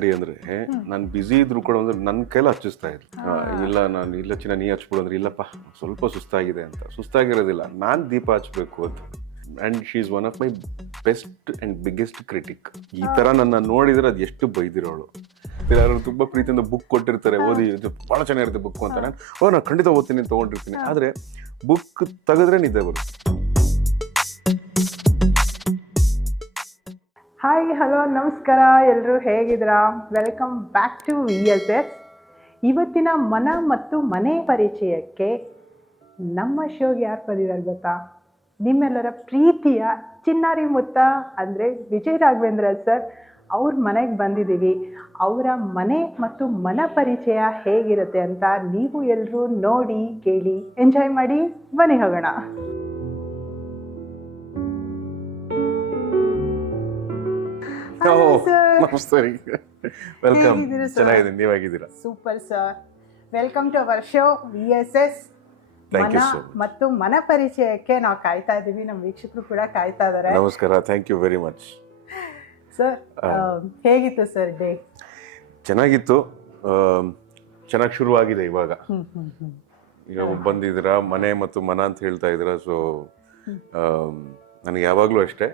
Daddy ಅಂದ್ರೆ ನಾನು ಬಿಸಿ ಇದ್ರು ಕೂಡ ಅಂದ್ರೆ ನನ್ನ ಕೈಲ ಹಚ್ಚಿಸ್ತಾ ಇದ್ರು. ಇಲ್ಲ ನಾನು ಇಲ್ಲ ಚಿನ್ನ ನೀ ಹಚ್ಬಿಡು ಅಂದ್ರೆ ಇಲ್ಲಪ್ಪ ಸ್ವಲ್ಪ ಸುಸ್ತಾಗಿದೆ ಅಂತ. ಸುಸ್ತಾಗಿರೋದಿಲ್ಲ, ನಾನು ದೀಪ ಹಚ್ಬೇಕು ಅಂತ. And she is one of my best and biggest critic. ಈ ತರ ನನ್ನ ನೋಡಿದ್ರೆ ಅದು ಎಷ್ಟು ಬೈದಿರೋಳು. ಯಾರು ತುಂಬಾ ಪ್ರೀತಿಯಿಂದ ಬುಕ್ ಕೊಟ್ಟಿರ್ತಾರೆ, ಓದಿ ಇದು ಬಹಳ ಚೆನ್ನಾಗಿರುತ್ತೆ ಬುಕ್ ಅಂತ. ನಾನು ಖಂಡಿತ ಓದ್ತೀನಿ ತಗೊಂಡಿರ್ತೀನಿ, ಆದ್ರೆ ಬುಕ್ ತೆಗೆದ್ರೆ ನಿದ್ದೆ ಬರುತ್ತೆ. ಹಾಯ್, ಹಲೋ, ನಮಸ್ಕಾರ. ಎಲ್ಲರೂ ಹೇಗಿದ್ದೀರಾ? Welcome back to VSS. ಇವತ್ತಿನ ಮನ ಮತ್ತು ಮನೆ ಪರಿಚಯಕ್ಕೆ ನಮ್ಮ ಶೋಗೆ ಯಾರು ಬಂದಿದ್ದಾರೆ ಗೊತ್ತಾ? ನಿಮ್ಮೆಲ್ಲರ ಪ್ರೀತಿಯ ಚಿನ್ನಾರಿ ಮುತ್ತ ಅಂದರೆ ವಿಜಯ್ ರಾಘವೇಂದ್ರ ಸರ್ ಅವ್ರ ಮನೆಗೆ ಬಂದಿದ್ದೀವಿ. ಅವರ ಮನೆ ಮತ್ತು ಮನ ಪರಿಚಯ ಹೇಗಿರುತ್ತೆ ಅಂತ ನೀವು ಎಲ್ಲರೂ ನೋಡಿ ಕೇಳಿ ಎಂಜಾಯ್ ಮಾಡಿ. ಬನ್ನಿ ಹೋಗೋಣ. ನಮಸ್ತೆ, ವೆಲ್ಕಮ್. ಚೆನ್ನಾಗಿದ್ದೀನಿ, ನೀವಾಗಿದ್ದೀರಾ? Super sir, welcome to our show VSS. ಮನ ಮತ್ತು ಮನ ಪರಿಚಯಕ್ಕೆ ನಾವು ಕಾಯ್ತಾ ಇದ್ದೀವಿ, ನಮ್ಮ ವೀಕ್ಷಕರು ಕೂಡ ಕಾಯ್ತಾ ಇದ್ದಾರೆ. ನಮಸ್ಕಾರ, thank you very much. Sir, ಹೇಗಿತ್ತು ಸರ್ ಡೇ? ಚೆನ್ನಾಗಿತ್ತು, ಚೆನ್ನಾಗಿ ಶುರುವಾಗಿದೆ ಇವಾಗ. ಈಗ ಬಂದಿದ್ದೀರಾ, ಮನೆ ಮತ್ತು ಮನ ಅಂತ ಹೇಳ್ತಾ ಇದ್ದೀರಾ. ಸೊ ನನಗೆ ಯಾವಾಗಲೂ ಅಷ್ಟೇ,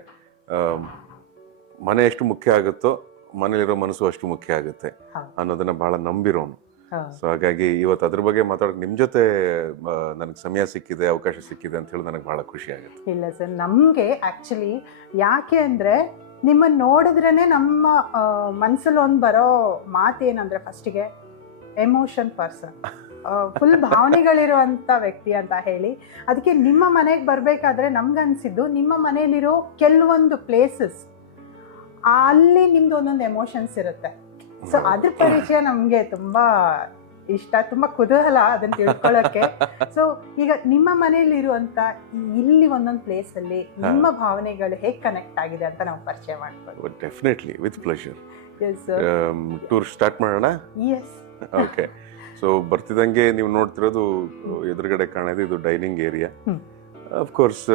ಮನೆ ಎಷ್ಟು ಮುಖ್ಯ ಆಗುತ್ತೋ ಮನೇಲಿರೋ ಮನಸ್ಸು ಅಷ್ಟು ಮುಖ್ಯ ಆಗುತ್ತೆ ಅನ್ನೋದನ್ನ ಬಹಳ ನಂಬಿರೋನು. ಸೊ ಹಾಗಾಗಿ ಇವತ್ತು ಅದ್ರ ಬಗ್ಗೆ ಮಾತಾಡೋಕೆ ನಿಮ್ಮ ಜೊತೆ ನನಗೆ ಸಮಯ ಸಿಕ್ಕಿದೆ, ಅವಕಾಶ ಸಿಕ್ಕಿದೆ ಅಂತ ಹೇಳಿ ನನಗೆ ಬಹಳ ಖುಷಿ ಆಗುತ್ತೆ. ಇಲ್ಲ ಸರ್, ನಮಗೆ ಆ್ಯಕ್ಚುಲಿ ಯಾಕೆ ಅಂದರೆ ನಿಮ್ಮನ್ನು ನೋಡಿದ್ರೇ ನಮ್ಮ ಮನಸ್ಸಲ್ಲಿ ಒಂದು ಬರೋ ಮಾತೇನಂದರೆ ಫಸ್ಟಿಗೆ ಎಮೋಷನ್ ಪರ್ಸನ್, ಫುಲ್ ಭಾವನೆಗಳಿರುವಂಥ ವ್ಯಕ್ತಿ ಅಂತ ಹೇಳಿ. ಅದಕ್ಕೆ ನಿಮ್ಮ ಮನೆಗೆ ಬರಬೇಕಾದ್ರೆ ನಮ್ಗನ್ಸಿದ್ದು ನಿಮ್ಮ ಮನೇಲಿರೋ ಕೆಲವೊಂದು ಪ್ಲೇಸಸ್ ಅಲ್ಲಿ ನಿಮ್ದು ಒಂದೊಂದು ಎಮೋಷನ್ಸ್ ಇರುತ್ತೆ. ಸೊ ಅದ್ರ ಪರಿಚಯ ನಮಗೆ ತುಂಬಾ ಇಷ್ಟ, ತುಂಬಾ ಕುತೂಹಲ ಅದನ್ನ ತಿಳ್ಕೊಳ್ಳೋಕೆ. ಸೊ ಈಗ ನಿಮ್ಮ ಮನೆಯಲ್ಲಿ ಇರುವಂತ ಇಲ್ಲಿ ಒಂದೊಂದು ಪ್ಲೇಸ್ ಅಲ್ಲಿ ನಿಮ್ಮ ಭಾವನೆಗಳು ಹೇಗೆ ಕನೆಕ್ಟ್ ಆಗಿದೆ ಅಂತ ನಾವು ಪರಿಚಯ ಮಾಡ್ಬೋದು. Definitely, with pleasure. Yes tour start ಮಾಡೋಣ. Yes, okay. ಸೊ ಬರ್ತಿದಂಗೆ ನೀವು ನೋಡ್ತಿರೋದು ಎದುರುಗಡೆ ಕಾಣೋದು ಇದು dining area. Of course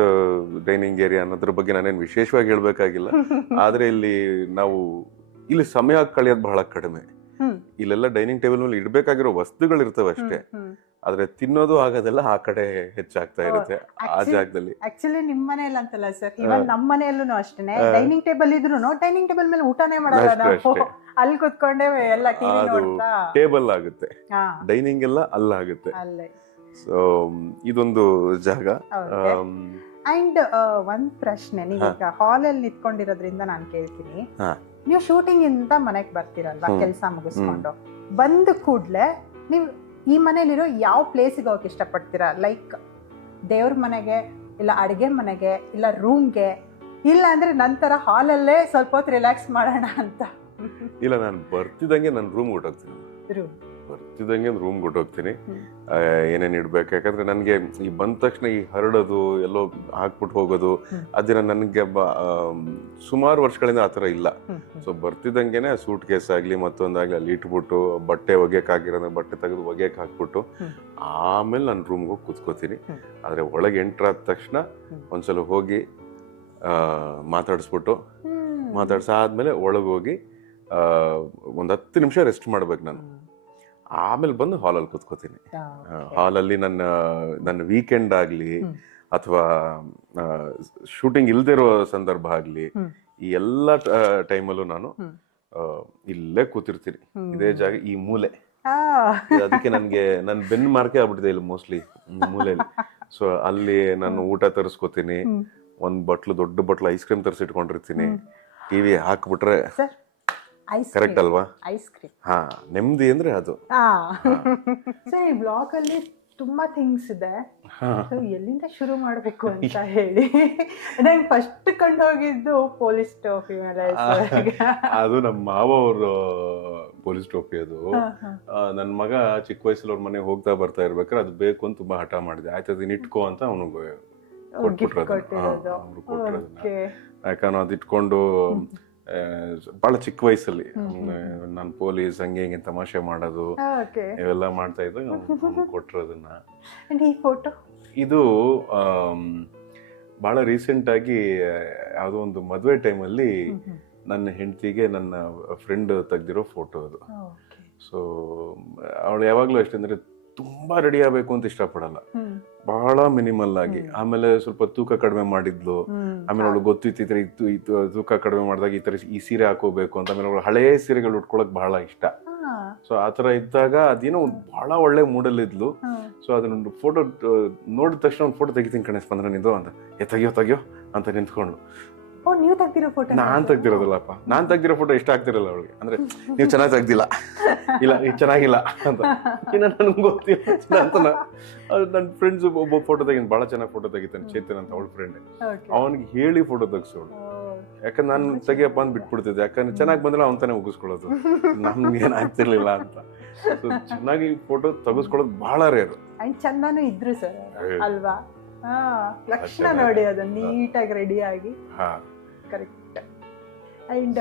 dining area ಅನ್ನೋದ್ರ ಬಗ್ಗೆ ನಾನೇನು ವಿಶೇಷವಾಗಿ ಹೇಳ್ಬೇಕಾಗಿಲ್ಲ. ಆದ್ರೆ ಇಲ್ಲಿ ಸಮಯ ಕಳೆಯೋದು ಬಹಳ ಕಡಿಮೆ. ಇಲ್ಲೆಲ್ಲ ಡೈನಿಂಗ್ ಟೇಬಲ್ ಮೇಲೆ ಇಡ್ಬೇಕಾಗಿರೋ ವಸ್ತುಗಳು ಇರ್ತವೆ ಅಷ್ಟೇ, ಆದ್ರೆ ತಿನ್ನೋದು ಆಗೋದೆಲ್ಲ ಆ ಕಡೆ ಹೆಚ್ಚಾಗ್ತಾ ಇರುತ್ತೆ, ಆ ಜಾಗದಲ್ಲಿ. ಆಕ್ಚುಲಿ ನಿಮ್ಮ ಮನೆಯಲ್ಲಿ ಅಂತಲ್ಲ ಸರ್, ಇವನ್ ನಮ್ಮ ಮನೆಯಲ್ಲೂ ಅಷ್ಟೇ. ಡೈನಿಂಗ್ ಟೇಬಲ್ ಇದ್ರು ಡೈನಿಂಗ್ ಟೇಬಲ್ ಮೇಲೆ ಊಟನೇ ಮಾಡಲ್ಲ ನಾವು, ಅಲ್ಲಿ ಕುತ್ಕೊಂಡೆ ಎಲ್ಲ ಟಿವಿ ನೋಡ್ತಾ. ಟೇಬಲ್ ಆಗುತ್ತೆ, ಡೈನಿಂಗ್ ಎಲ್ಲ ಅಲ್ಲಾಗುತ್ತೆ. ಸೊ ಇದೊಂದು ಜಾಗ. ಅಂಡ್ ಒಂದ್ ಪ್ರಶ್ನೆ, ನೀವೀಗ ಹಾಲಲ್ಲಿ ನಿಂತ್ಕೊಂಡಿರೋದ್ರಿಂದ ನಾನು ಕೇಳ್ತೀನಿ, ನೀವು ಶೂಟಿಂಗ್ ಇಂದ ಮನೆಗ್ ಬರ್ತೀರಲ್ವಾ ಕೆಲಸ ಮುಗಿಸ್ಕೊಂಡು, ಬಂದ ಕೂಡ್ಲೆ ನೀವು ಈ ಮನೇಲಿರೋ ಯಾವ ಪ್ಲೇಸಿಗೆ ಹೋಗಕ್ಕೆ ಇಷ್ಟಪಡ್ತೀರಾ? ಲೈಕ್ ದೇವ್ರ ಮನೆಗೆ, ಇಲ್ಲ ಅಡುಗೆ ಮನೆಗೆ, ಇಲ್ಲ ರೂಮ್ಗೆ, ಇಲ್ಲ ಅಂದ್ರೆ ನಂತರ ಹಾಲಲ್ಲೇ ಸ್ವಲ್ಪ ಹೊತ್ತು ರಿಲ್ಯಾಕ್ಸ್ ಮಾಡೋಣ ಅಂತ? ಇಲ್ಲ, ನಾನು ಬರ್ತಿದ್ದಂಗೆ ನನ್ನ ರೂಮ್ ಹೊಟ್ಟೋಗ್ತೀನಿ. ಬರ್ತಿದ್ದಂಗೆ ರೂಮ್ ಹೊಟ್ಟೋಗ್ತೀನಿ, ಏನೇನು ಇಡ್ಬೇಕು. ಯಾಕಂದ್ರೆ ನನಗೆ ಈ ಬಂದ ತಕ್ಷಣ ಈ ಹರಡೋದು, ಎಲ್ಲೋ ಹಾಕ್ಬಿಟ್ಟು ಹೋಗೋದು ಅದನ್ನ ನನಗೆ ಸುಮಾರು ವರ್ಷಗಳಿಂದ ಆ ಥರ ಇಲ್ಲ. ಸೊ ಬರ್ತಿದ್ದಂಗೆನೆ ಸೂಟ್ ಕೇಸ್ ಆಗಲಿ ಮತ್ತೊಂದಾಗಲಿ ಅಲ್ಲಿ ಇಟ್ಬಿಟ್ಟು ಬಟ್ಟೆ ಒಗೆಯಕ್ಕಾಗಿರೋ ಬಟ್ಟೆ ತೆಗೆದು ಒಗೆಯಕ್ಕೆ ಹಾಕ್ಬಿಟ್ಟು ಆಮೇಲೆ ನಾನು ರೂಮ್ಗೆ ಹೋಗಿ ಕೂತ್ಕೋತೀನಿ. ಆದರೆ ಒಳಗೆ ಎಂಟ್ರಾದ ತಕ್ಷಣ ಒಂದ್ಸಲ ಹೋಗಿ ಮಾತಾಡ್ಸಾದ್ಮೇಲೆ ಒಳಗೆ ಹೋಗಿ ಒಂದು 10 ನಿಮಿಷ ರೆಸ್ಟ್ ಮಾಡ್ಬೇಕು ನಾನು. ಆಮೇಲೆ ಬಂದು ಹಾಲಲ್ಲಿ ಕೂತ್ಕೋತೀನಿ. ಹಾಲಲ್ಲಿ ನನ್ನ ವೀಕೆಂಡ್ ಆಗಲಿ ಅಥವಾ ಶೂಟಿಂಗ್ ಇಲ್ದೇ ಇರೋ ಸಂದರ್ಭ ಆಗಲಿ, ಈ ಎಲ್ಲ ಟೈಮಲ್ಲೂ ನಾನು ಇಲ್ಲೇ ಕೂತಿರ್ತೀನಿ, ಇದೇ ಜಾಗ, ಈ ಮೂಲೆ. ಅದಕ್ಕೆ ನನ್ನ ಬೆನ್ನು ಮಾರ್ಕೆ ಆಗ್ಬಿಟ್ಟಿದೆ ಇಲ್ಲಿ ಮೋಸ್ಟ್ಲಿ ಮೂಲೆಯಲ್ಲಿ. ಸೊ ಅಲ್ಲಿ ನಾನು ಊಟ ತರಿಸ್ಕೋತೀನಿ, ದೊಡ್ಡ ಬಟ್ಲು ಐಸ್ ಕ್ರೀಮ್ ತರಿಸಿಟ್ಕೊಂಡಿರ್ತೀನಿ. ಟಿವಿ ಹಾಕ್ಬಿಟ್ರೆ ಕರೆಕ್ಟ್ ಅಲ್ವಾ? ಐಸ್ ಕ್ರೀಮ್, ಹಾ, ನೆಮ್ಮದಿ ಅಂದ್ರೆ ಅದು. ಸರ್, ಈ ಬ್ಲಾಗ್ ಅಲ್ಲಿ ತುಂಬಾ ಥಿಂಗ್ಸ್ ಇದೆ, ಎಲ್ಲಿಂದ ಶುರು ಮಾಡ್ಬೇಕು ಅಂತ ಹೇಳಿ ನಂಗೆ ಫಸ್ಟ್ ಕಂಡು ಹೋಗಿದ್ದು ಪೊಲೀಸ್ ಟೋಪಿ ಮೇಲೆ. ಅದು ನಮ್ಮ ಮಾವ ಅವರು ಪೊಲೀಸ್ ಟೋಪಿ. ಅದು ನನ್ನ ಮಗ ಚಿಕ್ಕ ವಯಸ್ಸಲ್ಲಿ ಅವ್ರ ಮನೆಗೆ ಹೋಗ್ತಾ ಬರ್ತಾ ಇರ್ಬೇಕಾದ್ರೆ ಅದು ಬೇಕು ಅಂತ ತುಂಬಾ ಹಠ ಮಾಡಿದೆ. ಆಯ್ತು ಅದನ್ನ ಇಟ್ಕೋ ಅಂತ ಅವನಿಗೆ ಕೊಟ್ಬಿಟ್ರು. ಯಾಕಂದ್ರೆ ಅದು ಇಟ್ಕೊಂಡು ಬಹಳ ಚಿಕ್ಕ ವಯಸ್ಸಲ್ಲಿ ನಾನು ಪೊಲೀಸ್ ಹಂಗೆ ಹಿಂಗೆ ತಮಾಷೆ ಮಾಡೋದು ಇವೆಲ್ಲ ಮಾಡ್ತಾ ಇದ್ದಾಗ ಕೊಟ್ಟಿರೋದನ್ನ. ಇದು ಬಹಳ ರೀಸೆಂಟ್ ಆಗಿ ಯಾವುದೋ ಒಂದು ಮದುವೆ ಟೈಮಲ್ಲಿ ನನ್ನ ಹೆಂಡತಿಗೆ ನನ್ನ ಫ್ರೆಂಡ್ ತೆಗ್ದಿರೋ ಫೋಟೋ ಅದು. ಸೊ ಅವಳು ಯಾವಾಗಲೂ ಅಷ್ಟೇ, ಅಂದರೆ ತುಂಬಾ ರೆಡಿ ಆಗಬೇಕು ಅಂತ ಇಷ್ಟಪಡಲ್ಲ, ಬಹಳ ಮಿನಿಮಲ್ ಆಗಿ. ಆಮೇಲೆ ಸ್ವಲ್ಪ ತೂಕ ಕಡಿಮೆ ಮಾಡಿದ್ಲು. ಆಮೇಲೆ ಅವಳು ಗೊತ್ತಿತ್ತು ಈ ತರ ತೂಕ ಕಡಿಮೆ ಮಾಡಿದಾಗ ಈ ತರ ಈ ಸೀರೆ ಹಾಕೋಬೇಕು ಅಂತ. ಆಮೇಲೆ ಅವಳು ಹಳೇ ಸೀರೆಗಳು ಉಟ್ಕೊಳಕ್ ಬಹಳ ಇಷ್ಟ. ಸೊ ಆತರ ಇದ್ದಾಗ ಅದೇನೋ ಬಹಳ ಒಳ್ಳೆ ಮೂಡಲ್ಲಿ ಇದ್ಲು. ಸೊ ಅದನ್ನೊಂದು ಫೋಟೋ ನೋಡಿದ ತಕ್ಷಣ ಒಂದು ಫೋಟೋ ತೆಗಿತೀನಿ ಕಣೆ ಸ್ಪಂದನ ನಿಂದು ಅಂತ, ತೆಗಿಯೋ ಅಂತ ನಿಂತ್ಕೊಂಡ್ಲು. ನೀವು ತೆಗ್ದಿರೋ ಫೋಟೋ? ನಾನ್ ತೆಗ್ದಿರೋದಲ್ಲಪ್ಪ, ನಾನ್ ತೆಗ್ದಿರೋ ಫೋಟೋ ಇಷ್ಟ ಆಗ್ತಿರಲ್ಲ ಅವಳಿಗೆ. ಅಂದ್ರೆ ನೀವು ಚೆನ್ನಾಗಿ ತೆಗ್ದಿಲ್ಲ, ಇಲ್ಲ ಇದು ಚೆನ್ನಾಗಿಲ್ಲ ಅಂತ. ಇನ್ನ ನನ್ಗೆ ಗೊತ್ತಿಲ್ಲ ಅಂತ ನನ್ನ ಫ್ರೆಂಡ್ಸ್ ಒಬ್ಬ ಫೋಟೋ ತೆಗಿನ್, ಬಹಳ ಚೆನ್ನಾಗಿ ಫೋಟೋ ತೆಗಿತಾನೆ ಚೇತನ್ ಅಂತ, ಅವಳ ಫ್ರೆಂಡ್. ಅವನಿಗೆ ಹೇಳಿ ಫೋಟೋ ತೆಗ್ಸೋಳು. ಯಾಕಂದ್ರೆ ನಾನು ತೆಗಿಯಪ್ಪ ಅಂತ ಬಿಟ್ಬಿಡ್ತಿದ್ದೆ, ಯಾಕಂದ್ರೆ ಚೆನ್ನಾಗಿ ಬಂದ್ರೆ ಅವ್ನ್ ತಾನೇ ಉಗಿಸ್ಕೊಳ್ಳೋದು, ನಮ್ಗೆ ಏನಾಗ್ತಿರ್ಲಿಲ್ಲ ಅಂತ. ಸೊ ಚೆನ್ನಾಗಿ ಫೋಟೋ ತೆಗೆಸ್ಕೊಳ್ಳೋದು ಬಹಳ ರೇರು. ಚಂದಾನು ಇದ್ರು ಸರ್ ಅಲ್ವಾ? ಲಕ್ಷಣ ನೋಡಿ, ಅದು ನೀಟಾಗಿ ರೆಡಿ ಆಗಿ. ಕರೆಕ್ಟ್. ಅಂಡ್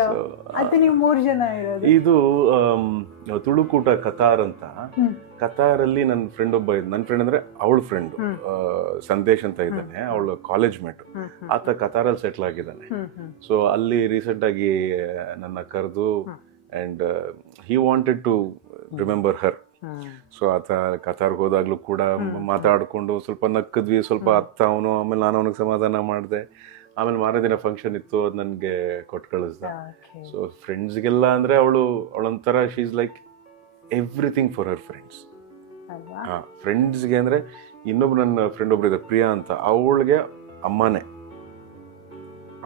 ಅದು ನೀವು 3 ಜನ ಇರೋದು? ಇದು ತುಳುಕೂಟ ಕತಾರ್ ಅಂತ. ಕತಾರಲ್ಲಿ ನನ್ನ ಫ್ರೆಂಡ್ ಒಬ್ಬ ಇದ್ದ. ನನ್ನ ಫ್ರೆಂಡ್ ಅಂದ್ರೆ ಅವಳ ಫ್ರೆಂಡ್ ಸಂದೇಶ್ ಅಂತ ಇದ್ದಾನೆ, ಅವಳು ಕಾಲೇಜ್ ಮೇಟ್. ಆತ ಕತಾರಲ್ಲಿ ಸೆಟ್ಲ್ ಆಗಿದ್ದಾನೆ. ಸೊ ಅಲ್ಲಿ ರೀಸೆಂಟ್ ಆಗಿ ನನ್ನ ಕರೆದು and he wanted to remember her. So ಆತ ಕತಾರ್ಗೆ ಹೋದಾಗ್ಲೂ ಕೂಡ ಮಾತಾಡ್ಕೊಂಡು ಸ್ವಲ್ಪ ನಕ್ಕದ್ವಿ, ಸ್ವಲ್ಪ ಅತ್ತ ಅವನು. ಆಮೇಲೆ ನಾನು ಅವನಿಗೆ ಸಮಾಧಾನ ಮಾಡಿದೆ. ಆಮೇಲೆ ಮಾರನೇ ದಿನ ಫಂಕ್ಷನ್ ಇತ್ತು, ಅದು ನನಗೆ ಕೊಟ್ಟು ಕಳಿಸ್ದ. ಸೊ ಫ್ರೆಂಡ್ಸ್ಗೆಲ್ಲ ಅಂದ್ರೆ ಅವಳೊಂಥರ she is like everything for her friends. ಫ್ರೆಂಡ್ಸ್ಗೆ ಅಂದ್ರೆ ಇನ್ನೊಬ್ರು ನನ್ನ ಫ್ರೆಂಡ್ ಒಬ್ರು ಇದ್ದಾರೆ ಪ್ರಿಯಾ ಅಂತ, ಅವಳಿಗೆ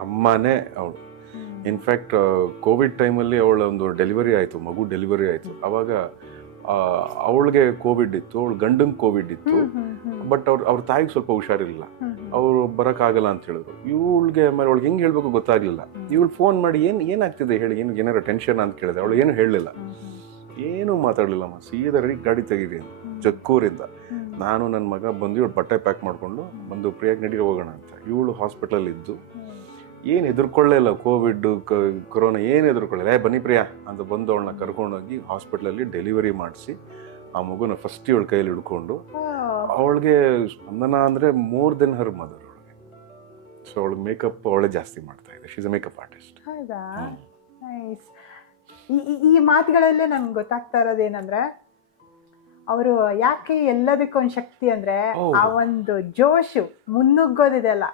ಅಮ್ಮನೇ ಅವಳು. ಇನ್ಫ್ಯಾಕ್ಟ್ ಕೋವಿಡ್ ಟೈಮಲ್ಲಿ ಅವಳ ಒಂದು ಡೆಲಿವರಿ ಆಯ್ತು, ಮಗು ಡೆಲಿವರಿ ಆಯ್ತು. ಅವಾಗ ಅವಳಿಗೆ ಕೋವಿಡ್ ಇತ್ತು, ಅವಳ ಗಂಡಂಗೆ ಕೋವಿಡ್ ಇತ್ತು. ಬಟ್ ಅವ್ರ ತಾಯಿಗೆ ಸ್ವಲ್ಪ ಹುಷಾರಿಲ್ಲ, ಅವ್ರು ಬರಕ್ಕಾಗಲ್ಲ ಅಂತ ಹೇಳಿದ್ರು. ಇವಳಿಗೆ ಆಮೇಲೆ ಅವಳಿಗೆ ಹೆಂಗೆ ಹೇಳ್ಬೇಕು ಗೊತ್ತಾಗ್ಲಿಲ್ಲ. ಇವಳು ಫೋನ್ ಮಾಡಿ ಏನಾಗ್ತಿದೆ ಹೇಳಿ, ಏನಾರು ಟೆನ್ಷನ್ ಅಂತ ಕೇಳಿದೆ. ಅವಳು ಏನು ಹೇಳಲಿಲ್ಲ, ಏನು ಮಾತಾಡ್ಲಿಲ್ಲಮ್ಮ. ಸೀದಾ ಗಾಡಿ ತೆಗೀರಿ ಜಕ್ಕೂರಿಂದ. ನಾನು ನನ್ನ ಮಗ ಬಂದು ಇವಳು ಬಟ್ಟೆ ಪ್ಯಾಕ್ ಮಾಡ್ಕೊಂಡು ಬಂದು ಪ್ರಿಯಾಗ್ ನಡಿಗೆ ಹೋಗೋಣ ಅಂತ. ಇವಳು ಹಾಸ್ಪಿಟಲ್ ಇದ್ದು ಏನು ಹೆದರ್ಕೊಳ್ಳೇ ಇಲ್ಲ, ಕೋವಿಡ್ ಕೊರೋನಾ ಏನು ಹೆದರ್ಕೊಳ್ಳಿಲ್ಲ. ಬನ್ನಿ ಪ್ರಿಯಾ ಅಂತ ಬಂದು ಅವಳನ್ನ ಕರ್ಕೊಂಡೋಗಿ ಹಾಸ್ಪಿಟ್ಲಲ್ಲಿ ಡೆಲಿವರಿ ಮಾಡಿಸಿ ಆ ಮಗುನ ಫಸ್ಟ್ ಇವಳ ಕೈಯಲ್ಲಿ ಹಿಡ್ಕೊಂಡು, ಅವಳಿಗೆ ಸ್ಪಂದನ ಅಂದರೆ ಮೋರ್ ದೆನ್ ಹರ್ ಮದರ್ ಅವಳಿಗೆ. ಸೊ ಅವಳಿಗೆ ಮೇಕಪ್ ಅವಳೇ ಜಾಸ್ತಿ ಮಾಡ್ತಾ ಇದೆ. She is a makeup artist. ಹೌದಾ? ನೈಸ್. ಈ ಮಾತುಗಳಲ್ಲೇ ನನ್ಗೆ ಗೊತ್ತಾಗ್ತಾ ಇರೋದೇನಂದ್ರೆ, ಅವರು ಯಾಕೆ ಎಲ್ಲದಕ್ಕೊಂದು ಶಕ್ತಿ ಅಂದ್ರೆ ಆ ಒಂದು ಜೋಶು ಮುನ್ನುಗ್ಗೋದಿದೆಲ್ಲ.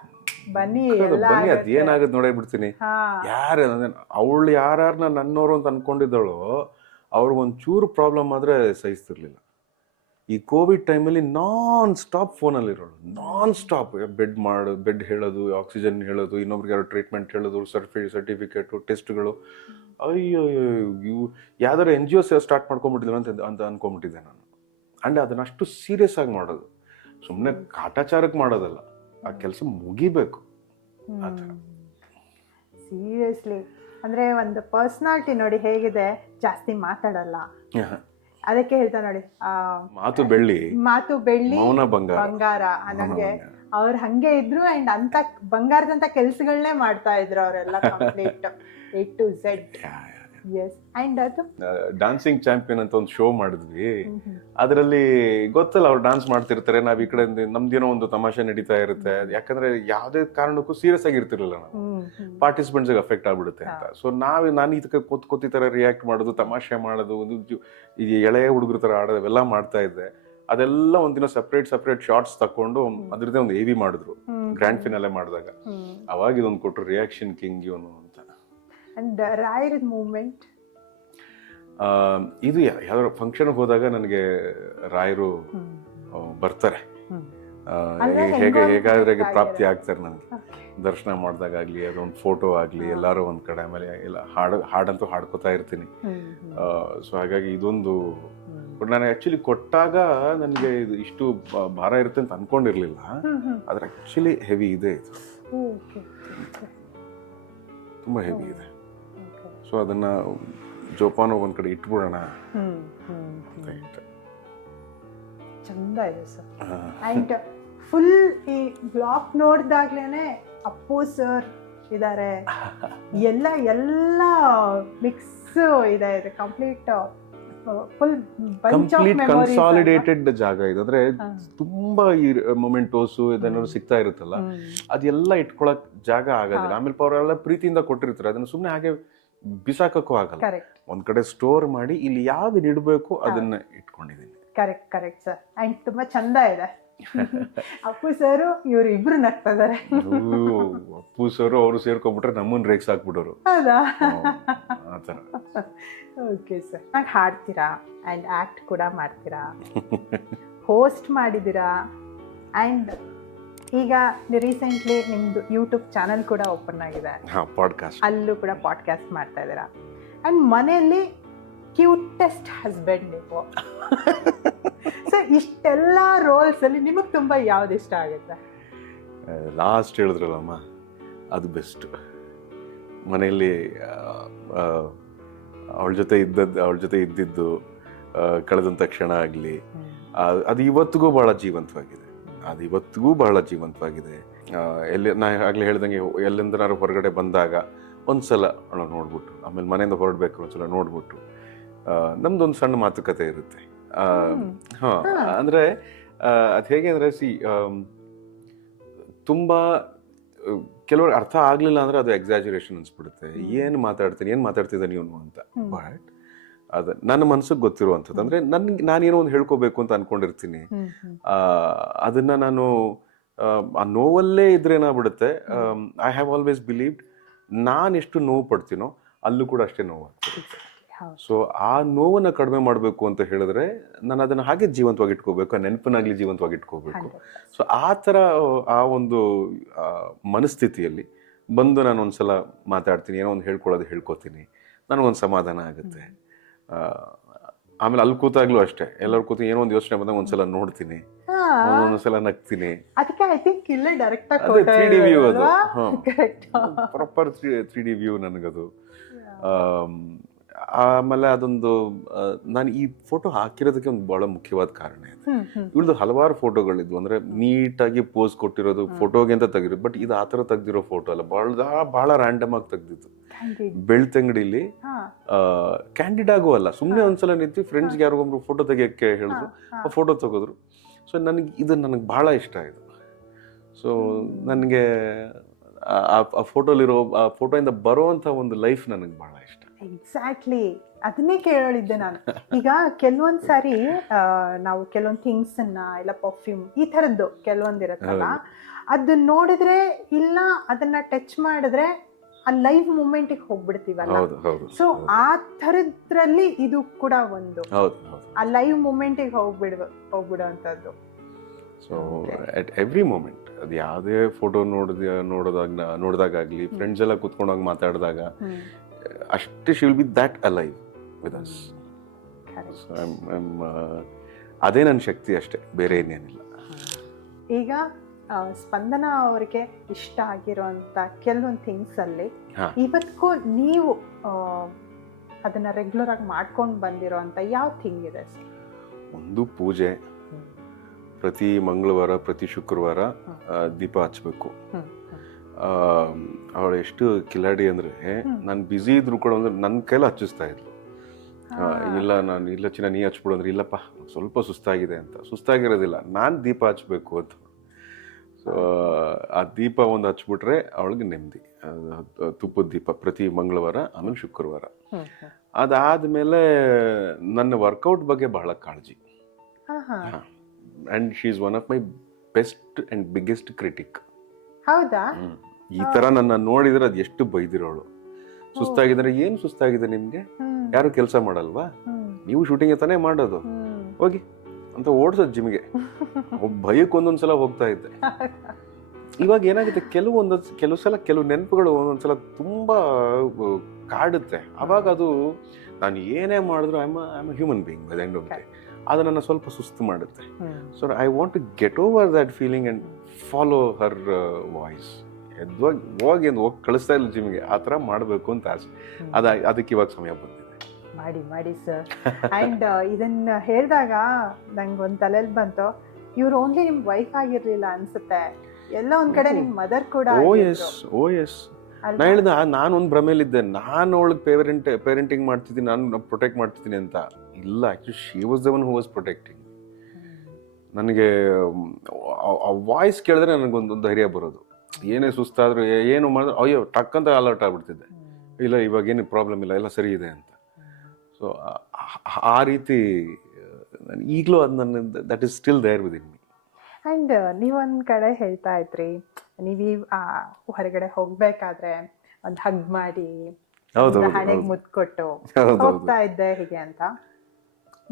ಬನ್ನಿ ಅದೇನಾಗದ್ ನೋಡೇ ಬಿಡ್ತೀನಿ. ಅವಳು ಯಾರನ್ನ ನನ್ನೋರು ಅಂತ ಅನ್ಕೊಂಡಿದ್ದಳು, ಅವ್ರಿಗೊಂಚೂರು ಪ್ರಾಬ್ಲಮ್ ಆದ್ರೆ ಸಹಿಸ್ತಿರ್ಲಿಲ್ಲ. ಈ ಕೋವಿಡ್ ಟೈಮಲ್ಲಿ ನಾನ್ ಸ್ಟಾಪ್ ಫೋನಲ್ಲಿ ಇರೋಳು, ನಾನ್ ಸ್ಟಾಪ್ ಬೆಡ್ ಹೇಳೋದು, ಆಕ್ಸಿಜನ್ ಹೇಳೋದು, ಇನ್ನೊಬ್ರಿಗೆ ಯಾರು ಟ್ರೀಟ್ಮೆಂಟ್ ಹೇಳೋದು, ಸರ್ಟಿಫಿಕೇಟು, ಟೆಸ್ಟ್ಗಳು. ಅಯ್ಯೋ ಇವು ಯಾವ್ದಾರು NGO ಸ್ಟಾರ್ಟ್ ಮಾಡ್ಕೊಂಡ್ಬಿಟ್ಟಿದ್ರು ಅಂತ ಅನ್ಕೊಂಡ್ಬಿಟ್ಟಿದ್ದೆ ನಾನು. ಅಂಡ್ ಅದನ್ನ ಅಷ್ಟು ಸೀರಿಯಸ್ ಆಗಿ ಮಾಡೋದು, ಸುಮ್ಮನೆ ಕಾಟಾಚಾರಕ್ಕೆ ಮಾಡೋದಲ್ಲ, ಆ ಕೆಲಸ ಮುಗಿಬೇಕು. ಸೀರಿಯಸ್ಲಿ ಅಂದ್ರೆ ಒಂದು ಪರ್ಸನಾಲಿಟಿ ನೋಡಿ ಹೇಗಿದೆ, ಜಾಸ್ತಿ ಮಾತಾಡಲ್ಲ. ಅದಕ್ಕೆ ಹೇಳ್ತಾ ನೋಡಿ, ಮಾತು ಬೆಳ್ಳಿ ಮೌನ ಬಂಗಾರ. ನನಗೆ ಅವ್ರು ಹಂಗೆ ಇದ್ರು. ಅಂಡ್ ಅಂತ ಬಂಗಾರದಂತ ಕೆಲ್ಸಗಳನ್ನೇ ಮಾಡ್ತಾ ಇದ್ರು ಅವರೆಲ್ಲ, complete A to Z. Yes. And ಅದು ಡಾನ್ಸಿಂಗ್ ಚಾಂಪಿಯನ್ ಅಂತ ಒಂದು ಶೋ ಮಾಡಿದ್ವಿ. ಅದರಲ್ಲಿ ಗೊತ್ತಲ್ಲ, ಅವ್ರು ಡಾನ್ಸ್ ಮಾಡ್ತಿರ್ತಾರೆ, ನಾವ್ ಈ ಕಡೆ ನಮ್ದೇನೋ ಒಂದು ತಮಾಷೆ ನಡೀತಾ ಇರುತ್ತೆ. ಯಾಕಂದ್ರೆ ಯಾವ್ದೇ ಕಾರಣಕ್ಕೂ ಸೀರಿಯಸ್ ಆಗಿ ಇರ್ತಿರ್ಲಿಲ್ಲ ನಾವು, ಪಾರ್ಟಿಸಿಪೆಂಟ್ಸ್ ಅಫೆಕ್ಟ್ ಆಗ್ಬಿಡುತ್ತೆ ಅಂತ. ಸೊ ನಾನು ಇದಕ್ಕೆ ಕೊತ್ತಿ ತರ ರಿಯಾಕ್ಟ್ ಮಾಡೋದು, ತಮಾಷೆ ಮಾಡೋದು, ಈ ಎಳೆ ಹುಡುಗರ ತರ ಆಡೋದು ಅವೆಲ್ಲ ಮಾಡ್ತಾ ಇದ್ದೆ. ಅದೆಲ್ಲ ಒಂದಿನ ಸಪ್ರೇಟ್ ಶಾರ್ಟ್ಸ್ ತಕೊಂಡು ಅದ್ರದ್ದೇ ಒಂದು AV ಮಾಡಿದ್ರು ಗ್ರ್ಯಾಂಡ್ ಫಿನಾಲೆ ಮಾಡಿದಾಗ. ಅವಾಗ ಇದೊಂದು ಕೊಟ್ಟರು, ರಿಯಾಕ್ಷನ್ ಕಿಂಗ್ ಇವನು ಅಂತ. ಅಂಡ್ ರಾಯರ್ ಮೂವ್ಮೆಂಟ್ ಇದು ಯಾವ್ದಾದ್ರು ಫಂಕ್ಷನ್ ಹೋದಾಗ ನನಗೆ ರಾಯರು ಬರ್ತಾರೆ, ಹೇಗಾದ್ರೆ ಪ್ರಾಪ್ತಿ ಆಗ್ತಾರೆ ನನಗೆ. ದರ್ಶನ ಮಾಡಿದಾಗಲಿ, ಅದೊಂದು ಫೋಟೋ ಆಗಲಿ, ಎಲ್ಲಾರು ಒಂದ್ ಕಡೆ. ಆಮೇಲೆ ಎಲ್ಲ ಹಾಡಂತೂ ಹಾಡ್ಕೋತಾ ಇರ್ತೀನಿ. ಸೊ ಹಾಗಾಗಿ ಇದೊಂದು ನಾನು ಆಕ್ಚುಲಿ ಕೊಟ್ಟಾಗ ನನಗೆ ಇದು ಇಷ್ಟು ಭಾರ ಇರುತ್ತೆ ಅಂತ ಅನ್ಕೊಂಡಿರ್ಲಿಲ್ಲ. ಆದ್ರೆ ಆಕ್ಚುಲಿ ಹೆವಿ ಇದೆ, ಇದು ತುಂಬಾ ಹೆವಿ ಇದೆ. ಸೊ ಅದನ್ನ ಜೋಪಾನ ಒಂದ್ ಕಡೆ ಇಟ್ಬಿಡೋಣ. ಚಂದ ಇದೆ ಸರ್. ಅಂಡ್ ಫುಲ್ ಈ ಬ್ಲಾಕ್ ನೋಡಿದಾಗ್ಲೇನೆ ಅಪ್ಪು ಸರ್ ಇದಾರೆ, ಎಲ್ಲ ಮಿಕ್ಸ್ ಇದೆ, ಕಂಪ್ಲೀಟ್ ಫುಲ್ ಕನ್ಸಾಲಿಡೇಟೆಡ್ ಜಾಗ ಇದು. ಅಂದ್ರೆ ತುಂಬಾ ಈ ಮೊಮೆಂಟೋಸು ಇದನ್ನ ಸಿಗ್ತಾ ಇರುತ್ತಲ್ಲ, ಅದೆಲ್ಲ ಇಟ್ಕೊಳಕ್ ಜಾಗ ಆಗೋದಿಲ್ಲ. ಆಮೇಲೆ ಅವರೆಲ್ಲ ಪ್ರೀತಿಯಿಂದ ಕೊಟ್ಟಿರ್ತಾರೆ, ಅದನ್ನ ಸುಮ್ನೆ ಹಾಗೆ ಬಿಸಾಕಕ್ಕೂ ಆಗಲ್ಲ. ಕರೆಕ್ಟ್ ಒಂದ್ ಕಡೆ ಸ್ಟೋರ್ ಮಾಡಿ ಇಲ್ಲಿ ಯಾವ್ದು ಇಡಬೇಕು ಅದನ್ನ ಇಟ್ಕೊಂಡಿದ್ದೀನಿ. Correct sir. ಅಂಡ್ ತುಂಬಾ ಚಂದ ಇದೆ. ಅಪ್ಪು ಸರ್ ಇವ್ರು ಇಬ್ರು ನಗ್ತಾ ಇದಾರೆ. ಅಪ್ಪು ಸರ್ ಅವರು ಸೇರ್ಕೊಂಡ್ಬಿಟ್ರೆ ನಮ್ಮನ್ನ ರೇಕ್ಸ್ ಹಾಕ್ಬಿಡೋರು. ಹೌದಾ? ಆತರ. Okay sir. ಹಾಡ್ತೀರಾ ಅಂಡ್ ಆಕ್ಟ್ ಕೂಡ ಮಾಡ್ತೀರಾ, ಹೋಸ್ಟ್ ಮಾಡಿದ್ದೀರಾ, ಅಂಡ್ ಈಗ ರೀಸೆಂಟ್ಲಿ ನಿಮ್ದು ಯೂಟ್ಯೂಬ್ ಚಾನಲ್ ಕೂಡ ಓಪನ್ ಆಗಿದೆ, ಪಾಡ್ಕಾಸ್ಟ್, ಅಲ್ಲೂ ಕೂಡ ಪಾಡ್ಕಾಸ್ಟ್ ಮಾಡ್ತಾ ಇದ್ದೀರಾ. ಅಂಡ್ ಮನೆಯಲ್ಲಿ ಕ್ಯೂಟೆಸ್ಟ್ ಹಸ್ಬೆಂಡ್ ನೀವು. ಸೊ ಇಷ್ಟೆಲ್ಲ ರೋಲ್ಸ್ ಅಲ್ಲಿ ನಿಮಗೆ ತುಂಬಾ ಯಾವ್ದು ಇಷ್ಟ ಆಗುತ್ತೆ? ಲಾಸ್ಟ್ ಹೇಳಿದ್ರಲ್ಲಮ್ಮ, ಅದು ಬೆಸ್ಟ್. ಮನೆಯಲ್ಲಿ ಅವಳ ಜೊತೆ ಇದ್ದಿದ್ದು ಕಳೆದಂಥ ಕ್ಷಣ ಆಗಲಿ, ಅದು ಇವತ್ತಿಗೂ ಬಹಳ ಜೀವಂತವಾಗಿದೆ. ನಾ ಆಗಲೇ ಹೇಳ್ದಂಗೆ ಎಲ್ಲಿಂದನಾರು ಹೊರಗಡೆ ಬಂದಾಗ ಒಂದ್ಸಲ ಅವಳ ನೋಡ್ಬಿಟ್ಟು, ಆಮೇಲೆ ಮನೆಯಿಂದ ಹೊರಡ್ಬೇಕು ಒಂದ್ಸಲ ನೋಡ್ಬಿಟ್ಟು ನಮ್ದೊಂದು ಸಣ್ಣ ಮಾತುಕತೆ ಇರುತ್ತೆ. ಅಂದ್ರೆ ಅದು ಹೇಗೆ ಅಂದ್ರೆ ತುಂಬಾ ಕೆಲವ್ರಿಗೆ ಅರ್ಥ ಆಗ್ಲಿಲ್ಲ ಅಂದ್ರೆ ಅದು ಎಕ್ಸಾಜುರೇಷನ್ ಅನ್ಸ್ಬಿಡುತ್ತೆ. ಏನ್ ಮಾತಾಡ್ತಿದ್ದೆ ನೀವು ಅಂತ. ಬಟ್ ಅದ ನನ್ನ ಮನ್ಸಿಗೆ ಗೊತ್ತಿರುವಂಥದ್ದು. ಅಂದ್ರೆ ನಾನೇನೋ ಒಂದು ಹೇಳ್ಕೋಬೇಕು ಅಂತ ಅನ್ಕೊಂಡಿರ್ತೀನಿ. ಅದನ್ನ ನಾನು ಆ ನೋವಲ್ಲೇ ಇದ್ರೆ ಏನಾಗ್ಬಿಡುತ್ತೆ, ಐ ಹ್ಯಾವ್ ಆಲ್ವೇಸ್ ಬಿಲೀವ್ಡ್ ನಾನು ಎಷ್ಟು ನೋವು ಪಡ್ತೀನೋ ಅಲ್ಲೂ ಕೂಡ ಅಷ್ಟೇ ನೋವು ಆಗ್ತಿರುತ್ತೆ. ಸೊ ಆ ನೋವನ್ನ ಕಡಿಮೆ ಮಾಡಬೇಕು ಅಂತ ಹೇಳಿದ್ರೆ ನಾನು ಅದನ್ನ ಹಾಗೆ ಜೀವಂತವಾಗಿ ಇಟ್ಕೋಬೇಕು, ಆ ನೆನಪನ್ನಾಗ್ಲಿ ಜೀವಂತವಾಗಿ ಇಟ್ಕೋಬೇಕು. ಸೊ ಆ ಥರ ಆ ಒಂದು ಮನಸ್ಥಿತಿಯಲ್ಲಿ ಬಂದು ನಾನು ಒಂದ್ಸಲ ಮಾತಾಡ್ತೀನಿ, ಏನೋ ಒಂದು ಹೇಳ್ಕೊತೀನಿ, ನನಗೊಂದು ಸಮಾಧಾನ ಆಗುತ್ತೆ. ಆಮೇಲೆ ಅಲ್ಲಿ ಕೂತಾಗ್ಲೂ ಅಷ್ಟೇ, ಎಲ್ಲರೂ ಕೂತು ಏನೋ ಒಂದು ಯೋಚನೆ ಬಂದಾಗ ಒಂದ್ಸಲ ನೋಡ್ತೀನಿ, ಒಂದೊಂದ್ಸಲ ನಗ್ತೀನಿ. ಅದಕ್ಕೆ ಐ ಥಿಂಕ್ ಇಲ್ಲೇ ಡೈರೆಕ್ಟ್ ಆಗಿ 3D ವ್ಯೂ ಅದು, ಪ್ರಾಪರ್ 3D ವ್ಯೂ ನನಗದು. ಆಮೇಲೆ ಅದೊಂದು ನಾನು ಈ ಫೋಟೋ ಹಾಕಿರೋದಕ್ಕೆ ಒಂದು ಬಹಳ ಮುಖ್ಯವಾದ ಕಾರಣ ಇದೆ. ಇವ್ರದ್ದು ಹಲವಾರು ಫೋಟೋಗಳಿದ್ವು, ಅಂದ್ರೆ ನೀಟಾಗಿ ಪೋಸ್ ಕೊಟ್ಟಿರೋದು ಫೋಟೋಗೆ ಅಂತ ತೆಗಿರೋದು. ಬಟ್ ಇದು ಆತರ ತೆಗ್ದಿರೋ ಫೋಟೋ ಅಲ್ಲ, ಬಹಳ ರ್ಯಾಂಡಮ್ ಆಗಿ ತೆಗ್ದಿದ್ದು. ಬೆಳ್ತಂಗಡಿಲಿ ಕ್ಯಾಂಡಿಡ್ ಆಗು ಅಲ್ಲ, ಸುಮ್ಮನೆ ಒಂದ್ಸಲ ನಿಂತು ಫ್ರೆಂಡ್ಸ್ಗೆ ಯಾರಿಗೊಬ್ರು ಫೋಟೋ ತೆಗಿಯಕ್ಕೆ ಹೇಳಿದ್ರು, ಆ ಫೋಟೋ ತೆಗೆದ್ರು. ಸೊ ನನಗೆ ಬಹಳ ಇಷ್ಟ ಆಯಿತು. ಸೊ ನನಗೆ ಆ ಫೋಟೋಲಿರೋ ಆ ಫೋಟೋಯಿಂದ ಬರೋವಂಥ ಒಂದು ಲೈಫ್ ನನಗೆ ಬಹಳ ಇಷ್ಟ. ಎಕ್ಸಾಕ್ಟ್ಲಿ ಅದನ್ನೇ ಕೇಳಿದ್ದೆ ನಾನು. ಈಗ ಕೆಲವೊಂದ್ ಸಾರಿ ನಾವು ಕೆಲವೊಂದು ಥಿಂಗ್ಸ್ ಅನ್ನ ಇಲ್ಲ ಪರ್ಫ್ಯೂಮ್ ಈ ತರದ್ದು ಕೆಲವೊಂದಿರತ್ತಲ್ಲ, ಅದನ್ನ ನೋಡಿದ್ರೆ ಇಲ್ಲ ಅದನ್ನ ಟಚ್ ಮಾಡಿದ್ರೆ ಆ ಲೈವ್ ಮೂಮೆಂಟಿಗೆ ಹೋಗ್ಬಿಡ್ತೀವಲ್ಲ. ಸೊ ಆ ಥರದ್ರಲ್ಲಿ ಇದು ಕೂಡ ಒಂದು ಆ ಲೈವ್ ಮೂಮೆಂಟಿಗೆ ಹೋಗ್ಬಿಡುವಂಥದ್ದು. ಸೊ ಅಟ್ ಎವ್ರಿ ಮೂಮೆಂಟ್ ಅದು ಯಾವುದೇ ಫೋಟೋ ನೋಡಿದಾಗಲಿ ಫ್ರೆಂಡ್ಸ್ ಎಲ್ಲ ಕೂತ್ಕೊಂಡಾಗ ಮಾತಾಡಿದಾಗ ಅಷ್ಟೇ she will be that alive with us. ಅದೇ ನನ್ನ ಶಕ್ತಿ ಅಷ್ಟೇ, ಬೇರೆ ಏನೇನಿಲ್ಲ. ಈಗ ಸ್ಪಂದನಾ ಅವರಿಗೆ ಇಷ್ಟ ಆಗಿರುವಂತ ಕೆಲವೊಂದು ಥಿಂಗ್ಸ್ ಅಲ್ಲಿ ಇವತ್ತಿಗೂ ನೀವು ಅದನ್ನ ರೆಗ್ಯುಲರ್ ಆಗಿ ಮಾಡ್ಕೊಂಡು ಬಂದಿರೋಂತ ಯಾವ ಥಿಂಗ್ ಇದೆ ಸರ್? ಒಂದು ಪೂಜೆ, ಪ್ರತಿ ಮಂಗಳವಾರ ಪ್ರತಿ ಶುಕ್ರವಾರ ದೀಪ ಹಚ್ಬೇಕು. ಅವಳು ಎಷ್ಟು ಕಿಲಾಡಿ ಅಂದ್ರೆ, ನಾನು ಬ್ಯುಸಿ ಇದ್ರು ಕೂಡ ಅಂದ್ರೆ ನನ್ನ ಕೈಲ ಹಚ್ಚಿಸ್ತಾ ಇದ್ಲು. ಇಲ್ಲ ಚಿನ್ನ ನೀ ಹಚ್ಬಿಡು ಅಂದ್ರೆ, ಇಲ್ಲಪ್ಪ ಸ್ವಲ್ಪ ಸುಸ್ತಾಗಿದೆ ಅಂತ. ಸುಸ್ತಾಗಿರೋದಿಲ್ಲ, ನಾನು ದೀಪ ಹಚ್ಬೇಕು ಅಂತ. ಸೊ ಆ ದೀಪ ಒಂದು ಹಚ್ಬಿಟ್ರೆ ಅವಳಿಗೆ ನೆಮ್ಮದಿ. ತುಪ್ಪದ ದೀಪ ಪ್ರತಿ ಮಂಗಳವಾರ, ಆಮೇಲೆ ಶುಕ್ರವಾರ. ಅದಾದ್ಮೇಲೆ ನನ್ನ ವರ್ಕೌಟ್ ಬಗ್ಗೆ ಬಹಳ ಕಾಳಜಿ. And she is one of my best and biggest critic. ಹೌದಾ? ಈ ತರ ನನ್ನ ನೋಡಿದ್ರೆ ಅದು ಎಷ್ಟು ಬೈದಿರೋಳು. ಸುಸ್ತಾಗಿದ್ರೆ, ಏನ್ ಸುಸ್ತಾಗಿದೆ ನಿಮ್ಗೆ, ಯಾರು ಕೆಲಸ ಮಾಡಲ್ವಾ, ನೀವು ಶೂಟಿಂಗ್ ತಾನೇ ಮಾಡೋದು, ಹೋಗಿ ಅಂತ ಓಡಿಸೋದು ಜಿಮ್ಗೆ. ಭಯಕ್ಕೆ ಒಂದೊಂದ್ಸಲ ಹೋಗ್ತಾ ಇದ್ದೆ. ಇವಾಗ ಏನಾಗುತ್ತೆ, ಕೆಲವು ಸಲ ಕೆಲವು ನೆನಪುಗಳು ಒಂದೊಂದ್ಸಲ ತುಂಬಾ ಕಾಡುತ್ತೆ. ಅವಾಗ ಅದು ನಾನು ಏನೇ ಮಾಡಿದ್ರು I am human being by the end of the day. ಅದು ನನ್ನ ಸ್ವಲ್ಪ ಸುಸ್ತು ಮಾಡುತ್ತೆ. So I want to get over that feeling and follow her voice. ಹೋಗಿ ಕಳಿಸ್ತಾ ಇಲ್ಲ ಜಿಮ್ಗೆ, ಆ ಥರ ಮಾಡಬೇಕು ಅಂತ ಆಸೆ. ಅದಕ್ಕೆ ಇವಾಗ ಸಮಯ ಬಂದಿದೆ. ಮಾಡಿ ಸರ್. ಅಂಡ್ ಇದನ್ನ ಹೇಳಿದಾಗ ನಂಗೆ ಒಂದು ತಲೆಯಲ್ಲಿ ಬಂತು, ಇವ್ರು ಓನ್ಲಿ ನಿಮ್ ವೈಫ್ ಆಗಿರ್ಲಿಲ್ಲ ಅನ್ಸುತ್ತೆ, ಎಲ್ಲ ಒಂದ್ ಕಡೆ ನಿಮ್ ಮದರ್ ಕೂಡ. ಓ ಎಸ್ ನಾ ಹೇಳಿದ, ನಾನೊಂದು ಭ್ರಮೇಲಿದ್ದೆ, ನಾನು ಅವಳಿಗೆ ಪೇರೆಂಟಿಂಗ್ ಮಾಡ್ತಿದ್ದೀನಿ, ನಾನು ಪ್ರೊಟೆಕ್ಟ್ ಮಾಡ್ತಿದ್ದೀನಿ ಅಂತ. ಇಲ್ಲ, actually she was the one who was protecting. ನನಗೆ ಆ ವಾಯ್ಸ್ ಕೇಳಿದ್ರೆ ನನಗೊಂದು ಧೈರ್ಯ ಬರೋದು. ಏನೇ ಸುಸ್ತಾದ್ರು ಏನು ಮಾಡಿದ್ರು ಅಯ್ಯೋ ಟಕ್ ಅಂತ ಅಲರ್ಟ್ ಆಗ್ಬಿಡ್ತಿದ್ದೆ. ಇಲ್ಲ ಇವಾಗೇನು ಪ್ರಾಬ್ಲಮ್ ಇಲ್ಲ, ಎಲ್ಲ ಸರಿ ಇದೆ ಅಂತ. ಸೊ ಆ ರೀತಿ ಈಗಲೂ ಅದು ನನ್ನ that is still there with in me. And ನೀವೊಂದು ಕಡೆ ಹೇಳ್ತಾ ಇದ್ರಿ, ನೀವು ಹೊರಗಡೆ ಹೋಗ್ಬೇಕಾದ್ರೆ ಒಂದು ಹಗ್ ಮಾಡಿ ಹಣೆಗೆ ಮುದ್ದು ಕೊಟ್ಟು ಹೋಗ್ತಾ ಇದ್ದೆ ಹೀಗೆ ಅಂತ.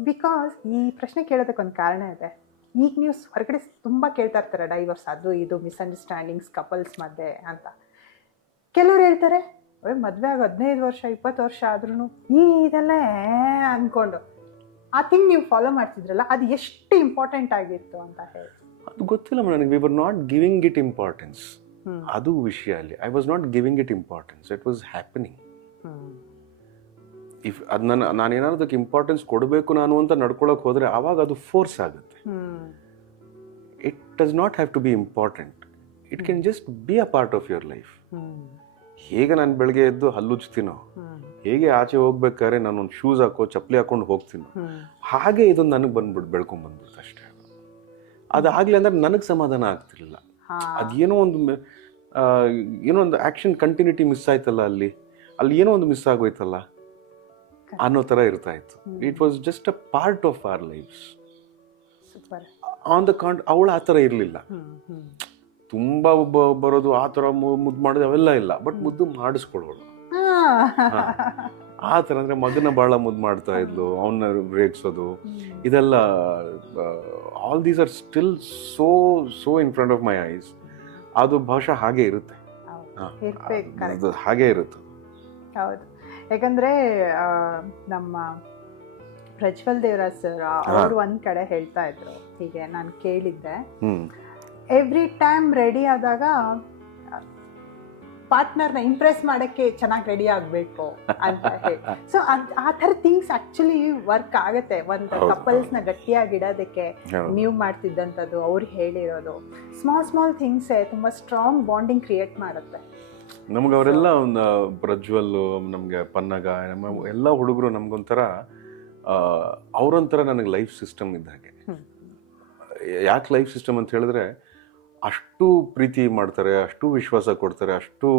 ಬಿಕಾಸ್ ಈ ಪ್ರಶ್ನೆ ಕೇಳೋದಕ್ಕೊಂದು ಕಾರಣ ಇದೆ. ಈಗ ನೀವು ಹೊರಗಡೆ ತುಂಬ ಕೇಳ್ತಾ ಇರ್ತಾರೆ ಡೈವರ್ಸ್, ಅದು ಇದು ಮಿಸ್ಅಂಡರ್ಸ್ಟ್ಯಾಂಡಿಂಗ್ಸ್ ಕಪಲ್ಸ್ ಮಧ್ಯೆ ಅಂತ. ಕೆಲವ್ರು ಹೇಳ್ತಾರೆ ಮದುವೆ ಆಗಿ 15 ವರ್ಷ 20 ವರ್ಷ ಆದ್ರೂ ಇದೆಲ್ಲ ಅಂದ್ಕೊಂಡು ಆ ಥಿಂಗ್ ನೀವು ಫಾಲೋ ಮಾಡ್ತಿದ್ರಲ್ಲ, ಅದು ಎಷ್ಟು ಇಂಪಾರ್ಟೆಂಟ್ ಆಗಿತ್ತು ಅಂತ ಹೇಳಿ. ಅದು ಗೊತ್ತಿಲ್ಲ ನನಗೆ. We were not giving it importance. ಅದು ವಿಷಯ ಅಲ್ಲಿ. I was not giving it importance, it was happening. If ಅದು ನಾನೇನಾದ್ರು ಅದಕ್ಕೆ ಇಂಪಾರ್ಟೆನ್ಸ್ ಕೊಡಬೇಕು ನಾನು ಅಂತ ನಡ್ಕೊಳಕ್ ಹೋದ್ರೆ ಆವಾಗ ಅದು ಫೋರ್ಸ್ ಆಗುತ್ತೆ. It does not have to be important. It can just be a part of your life. ಹೇಗೆ ನಾನು ಬೆಳಗ್ಗೆ ಎದ್ದು ಹಲ್ಲುಜ್ತೀನೋ, ಹೇಗೆ ಆಚೆ ಹೋಗ್ಬೇಕಾದ್ರೆ ನಾನು ಒಂದು ಶೂಸ್ ಹಾಕೋ ಚಪ್ಪಲಿ ಹಾಕೊಂಡು ಹೋಗ್ತೀನೋ, ಹಾಗೆ ಇದೊಂದು ನನಗೆ ಬೆಳ್ಕೊಂಡ್ ಬಂದ್ಬಿಡ್ತು ಅಷ್ಟೇ. ಅದಾಗ್ಲಿ ಅಂದ್ರೆ ನನಗೆ ಸಮಾಧಾನ ಆಗ್ತಿರ್ಲಿಲ್ಲ. ಅದೇನೋ ಒಂದು ಆಕ್ಷನ್ ಕಂಟಿನ್ಯೂಟಿ ಮಿಸ್ ಆಯ್ತಲ್ಲ, ಅಲ್ಲಿ ಏನೋ ಒಂದು ಮಿಸ್ ಆಗೋಯ್ತಲ್ಲ ಅನ್ನೋ ತರ ಇರ್ತಾ ಇತ್ತು. It was just a part of our lives. On the ಅವಳು ಆ ಥರ ಇರಲಿಲ್ಲ. ತುಂಬಾ ಬರೋದು, ಆ ಥರ ಮುದ್ದು ಮಾಡೋದು ಅವೆಲ್ಲ ಇಲ್ಲ. ಬಟ್ ಮುದ್ದು ಮಾಡಿಸ್ಕೊಳ್ಳೋಳು ಆ ಥರ. ಅಂದ್ರೆ ಮಗನ ಬಹಳ ಮುದ್ದು ಮಾಡ್ತಾ ಇದ್ಲು, ಅವನ್ನ ರೇಗಿಸೋದು, ಇದೆಲ್ಲ all these are still so in front of my ice. ಅದು ಬಹುಶಃ ಹಾಗೆ ಇರುತ್ತೆ, ಹಾಗೆ ಇರುತ್ತೆ. ಹೌದು. ಯಾಕಂದ್ರೆ ನಮ್ಮ ಪ್ರಜ್ವಲ್ ದೇವರಾಜ್ ಸರ್ ಅವರು ಒಂದ್ ಕಡೆ ಹೇಳ್ತಾ ಇದ್ರು ಹೀಗೆ, ನಾನು ಕೇಳಿದ್ದೆ, ಎವ್ರಿ ಟೈಮ್ ರೆಡಿ ಆದಾಗ ಪಾರ್ಟ್ನರ್ನ ಇಂಪ್ರೆಸ್ ಮಾಡಕ್ಕೆ ಚೆನ್ನಾಗಿ ರೆಡಿ ಆಗ್ಬೇಕು ಅಂತ ಹೇಳಿ. ಸೊ ಆ ಥರ ಥಿಂಗ್ಸ್ ಆಕ್ಚುಲಿ ವರ್ಕ್ ಆಗತ್ತೆ ಒಂದು ಕಪಲ್ಸ್ನ ಗಟ್ಟಿಯಾಗಿ ಇಡೋದಕ್ಕೆ. ನೀವು ಮಾಡ್ತಿದ್ದಂಥದ್ದು, ಅವ್ರು ಹೇಳಿರೋದು ಸ್ಮಾಲ್ ಥಿಂಗ್ಸೇ ತುಂಬಾ ಸ್ಟ್ರಾಂಗ್ ಬಾಂಡಿಂಗ್ ಕ್ರಿಯೇಟ್ ಮಾಡುತ್ತೆ. ನಮ್ಗೆ ಅವರೆಲ್ಲ ಒಂದು ಪ್ರಜ್ವಲ್, ನಮ್ಗೆ ಪನ್ನಗ, ನಮ್ಮ ಎಲ್ಲ ಹುಡುಗರು ನಮ್ಗೊಂಥರ ಅವರೊಂಥರ ನನಗೆ ಲೈಫ್ ಸಿಸ್ಟಮ್ ಇದ್ದ ಹಾಗೆ. ಯಾಕೆ ಲೈಫ್ ಸಿಸ್ಟಮ್ ಅಂತ ಹೇಳಿದ್ರೆ, ಅಷ್ಟು ಪ್ರೀತಿ ಮಾಡ್ತಾರೆ, ಅಷ್ಟು ವಿಶ್ವಾಸ ಕೊಡ್ತಾರೆ, ಅಷ್ಟು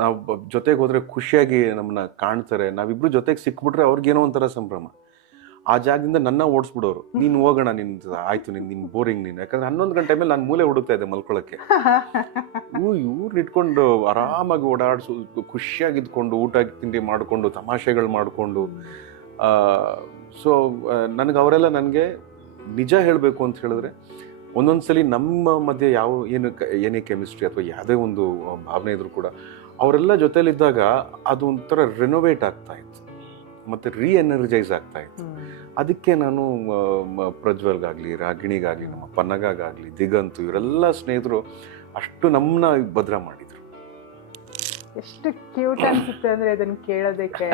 ನಾವು ಜೊತೆಗೆ ಹೋದ್ರೆ ಖುಷಿಯಾಗಿ ನಮ್ಮನ್ನ ಕಾಣ್ತಾರೆ. ನಾವಿಬ್ರು ಜೊತೆಗೆ ಸಿಕ್ಬಿಟ್ರೆ ಅವ್ರಿಗೇನೋ ಒಂಥರ ಸಂಭ್ರಮ. ಆ ಜಾಗದಿಂದ ನನ್ನ ಓಡಿಸ್ಬಿಡೋರು, ನೀನು ಹೋಗೋಣ, ಆಯ್ತು ನಿನ್ ಬೋರಿಂಗ್ ನೀನು. ಯಾಕಂದ್ರೆ 11 ಗಂಟೆ ಮೇಲೆ ನಾನು ಮೂಲೆ ಹುಡುಕ್ತಾ ಇದ್ದೆ ಮಲ್ಕೊಳಕ್ಕೆ. ಇವ್ರನ್ನ ಇಟ್ಕೊಂಡು ಆರಾಮಾಗಿ ಓಡಾಡ್ಸು, ಖುಷಿಯಾಗಿ ಇದ್ಕೊಂಡು, ಊಟ ತಿಂಡಿ ಮಾಡ್ಕೊಂಡು, ತಮಾಷೆಗಳು ಮಾಡ್ಕೊಂಡು. ಸೊ ನನಗೆ ಅವರೆಲ್ಲ ನನಗೆ ನಿಜ ಹೇಳಬೇಕು ಅಂತ ಹೇಳಿದ್ರೆ, ಒಂದೊಂದ್ಸಲಿ ನಮ್ಮ ಮಧ್ಯೆ ಏನೇ ಕೆಮಿಸ್ಟ್ರಿ ಅಥವಾ ಯಾವುದೇ ಒಂದು ಭಾವನೆ ಇದ್ರು ಕೂಡ ಅವರೆಲ್ಲ ಜೊತೆಲಿದ್ದಾಗ ಅದು ಒಂಥರ ರಿನೋವೇಟ್ ಆಗ್ತಾ ಇತ್ತು, ಮತ್ತೆ ಎನರ್ಜೈಸ್ ಆಗ್ತಾ ಇತ್ತು. ಅದಕ್ಕೆ ನಾನು ಪ್ರಜ್ವಲ್ಗಾಗ್ಲಿ, ರಾಗಿಣಿಗಾಗ್ಲಿ, ನಮ್ಮ ಪನ್ನಗಾಗ್ಲಿ, ದಿಗಂತು, ಇವರೆಲ್ಲ ಸ್ನೇಹಿತರು ಅಷ್ಟು ನಮ್ಮನ್ನ ಭದ್ರ ಮಾಡಿದ್ರು. ಎಷ್ಟು ಕ್ಯೂಟ್ ಅನ್ಸುತ್ತೆ ಅಂದ್ರೆ ಇದನ್ನ ಕೇಳೋದಕ್ಕೆ.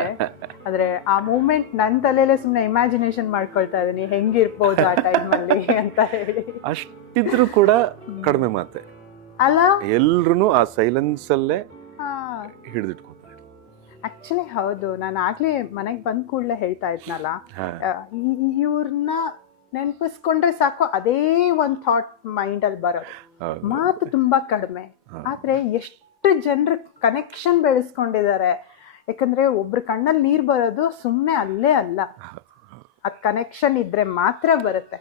ಅಂದ್ರೆ ಆ ಮೂಮೆಂಟ್ ನನ್ನ ತಲೆಯಲ್ಲೇ ಸುಮ್ಮನೆ ಇಮ್ಯಾಜಿನೇಷನ್ ಮಾಡ್ಕೊಳ್ತಾ ಇದೀನಿ, ಹೆಂಗಿರ್ಬೋದು ಆ ಟೈಮಲ್ಲಿ ಅಂತ ಹೇಳಿ. ಅಷ್ಟಿದ್ರು ಕೂಡ ಕಡಿಮೆ ಮಾತೆ ಅಲ್ಲ, ಎಲ್ರು ಆ ಸೈಲೆನ್ಸ್ ಅಲ್ಲೇ ಹಿಡಿದಿಟ್ಕೊತಾರೆ. ಆಕ್ಚುಲಿ ಹೌದು. ನಾನು ಆಗ್ಲೇ ಮನೆಗೆ ಬಂದ ಕೂಡಲೇ ಹೇಳ್ತಾ ಇದ್ನಲ್ಲ, ಇವ್ರನ್ನ ನೆನಪಿಸ್ಕೊಂಡ್ರೆ ಸಾಕು ಅದೇ ಒಂದು ಥಾಟ್ ಮೈಂಡ್ ಅಲ್ಲಿ ಬರೋದು. ಮಾತು ತುಂಬಾ ಕಡಿಮೆ, ಆದ್ರೆ ಎಷ್ಟು ಜನರ ಕನೆಕ್ಷನ್ ಬೆಳೆಸ್ಕೊಂಡಿದ್ದಾರೆ. ಯಾಕಂದ್ರೆ ಒಬ್ರ ಕಣ್ಣಲ್ಲಿ ನೀರ್ ಬರೋದು ಸುಮ್ಮನೆ ಅಲ್ಲೇ ಅಲ್ಲ, ಅದ್ ಕನೆಕ್ಷನ್ ಇದ್ರೆ ಮಾತ್ರ ಬರುತ್ತೆ.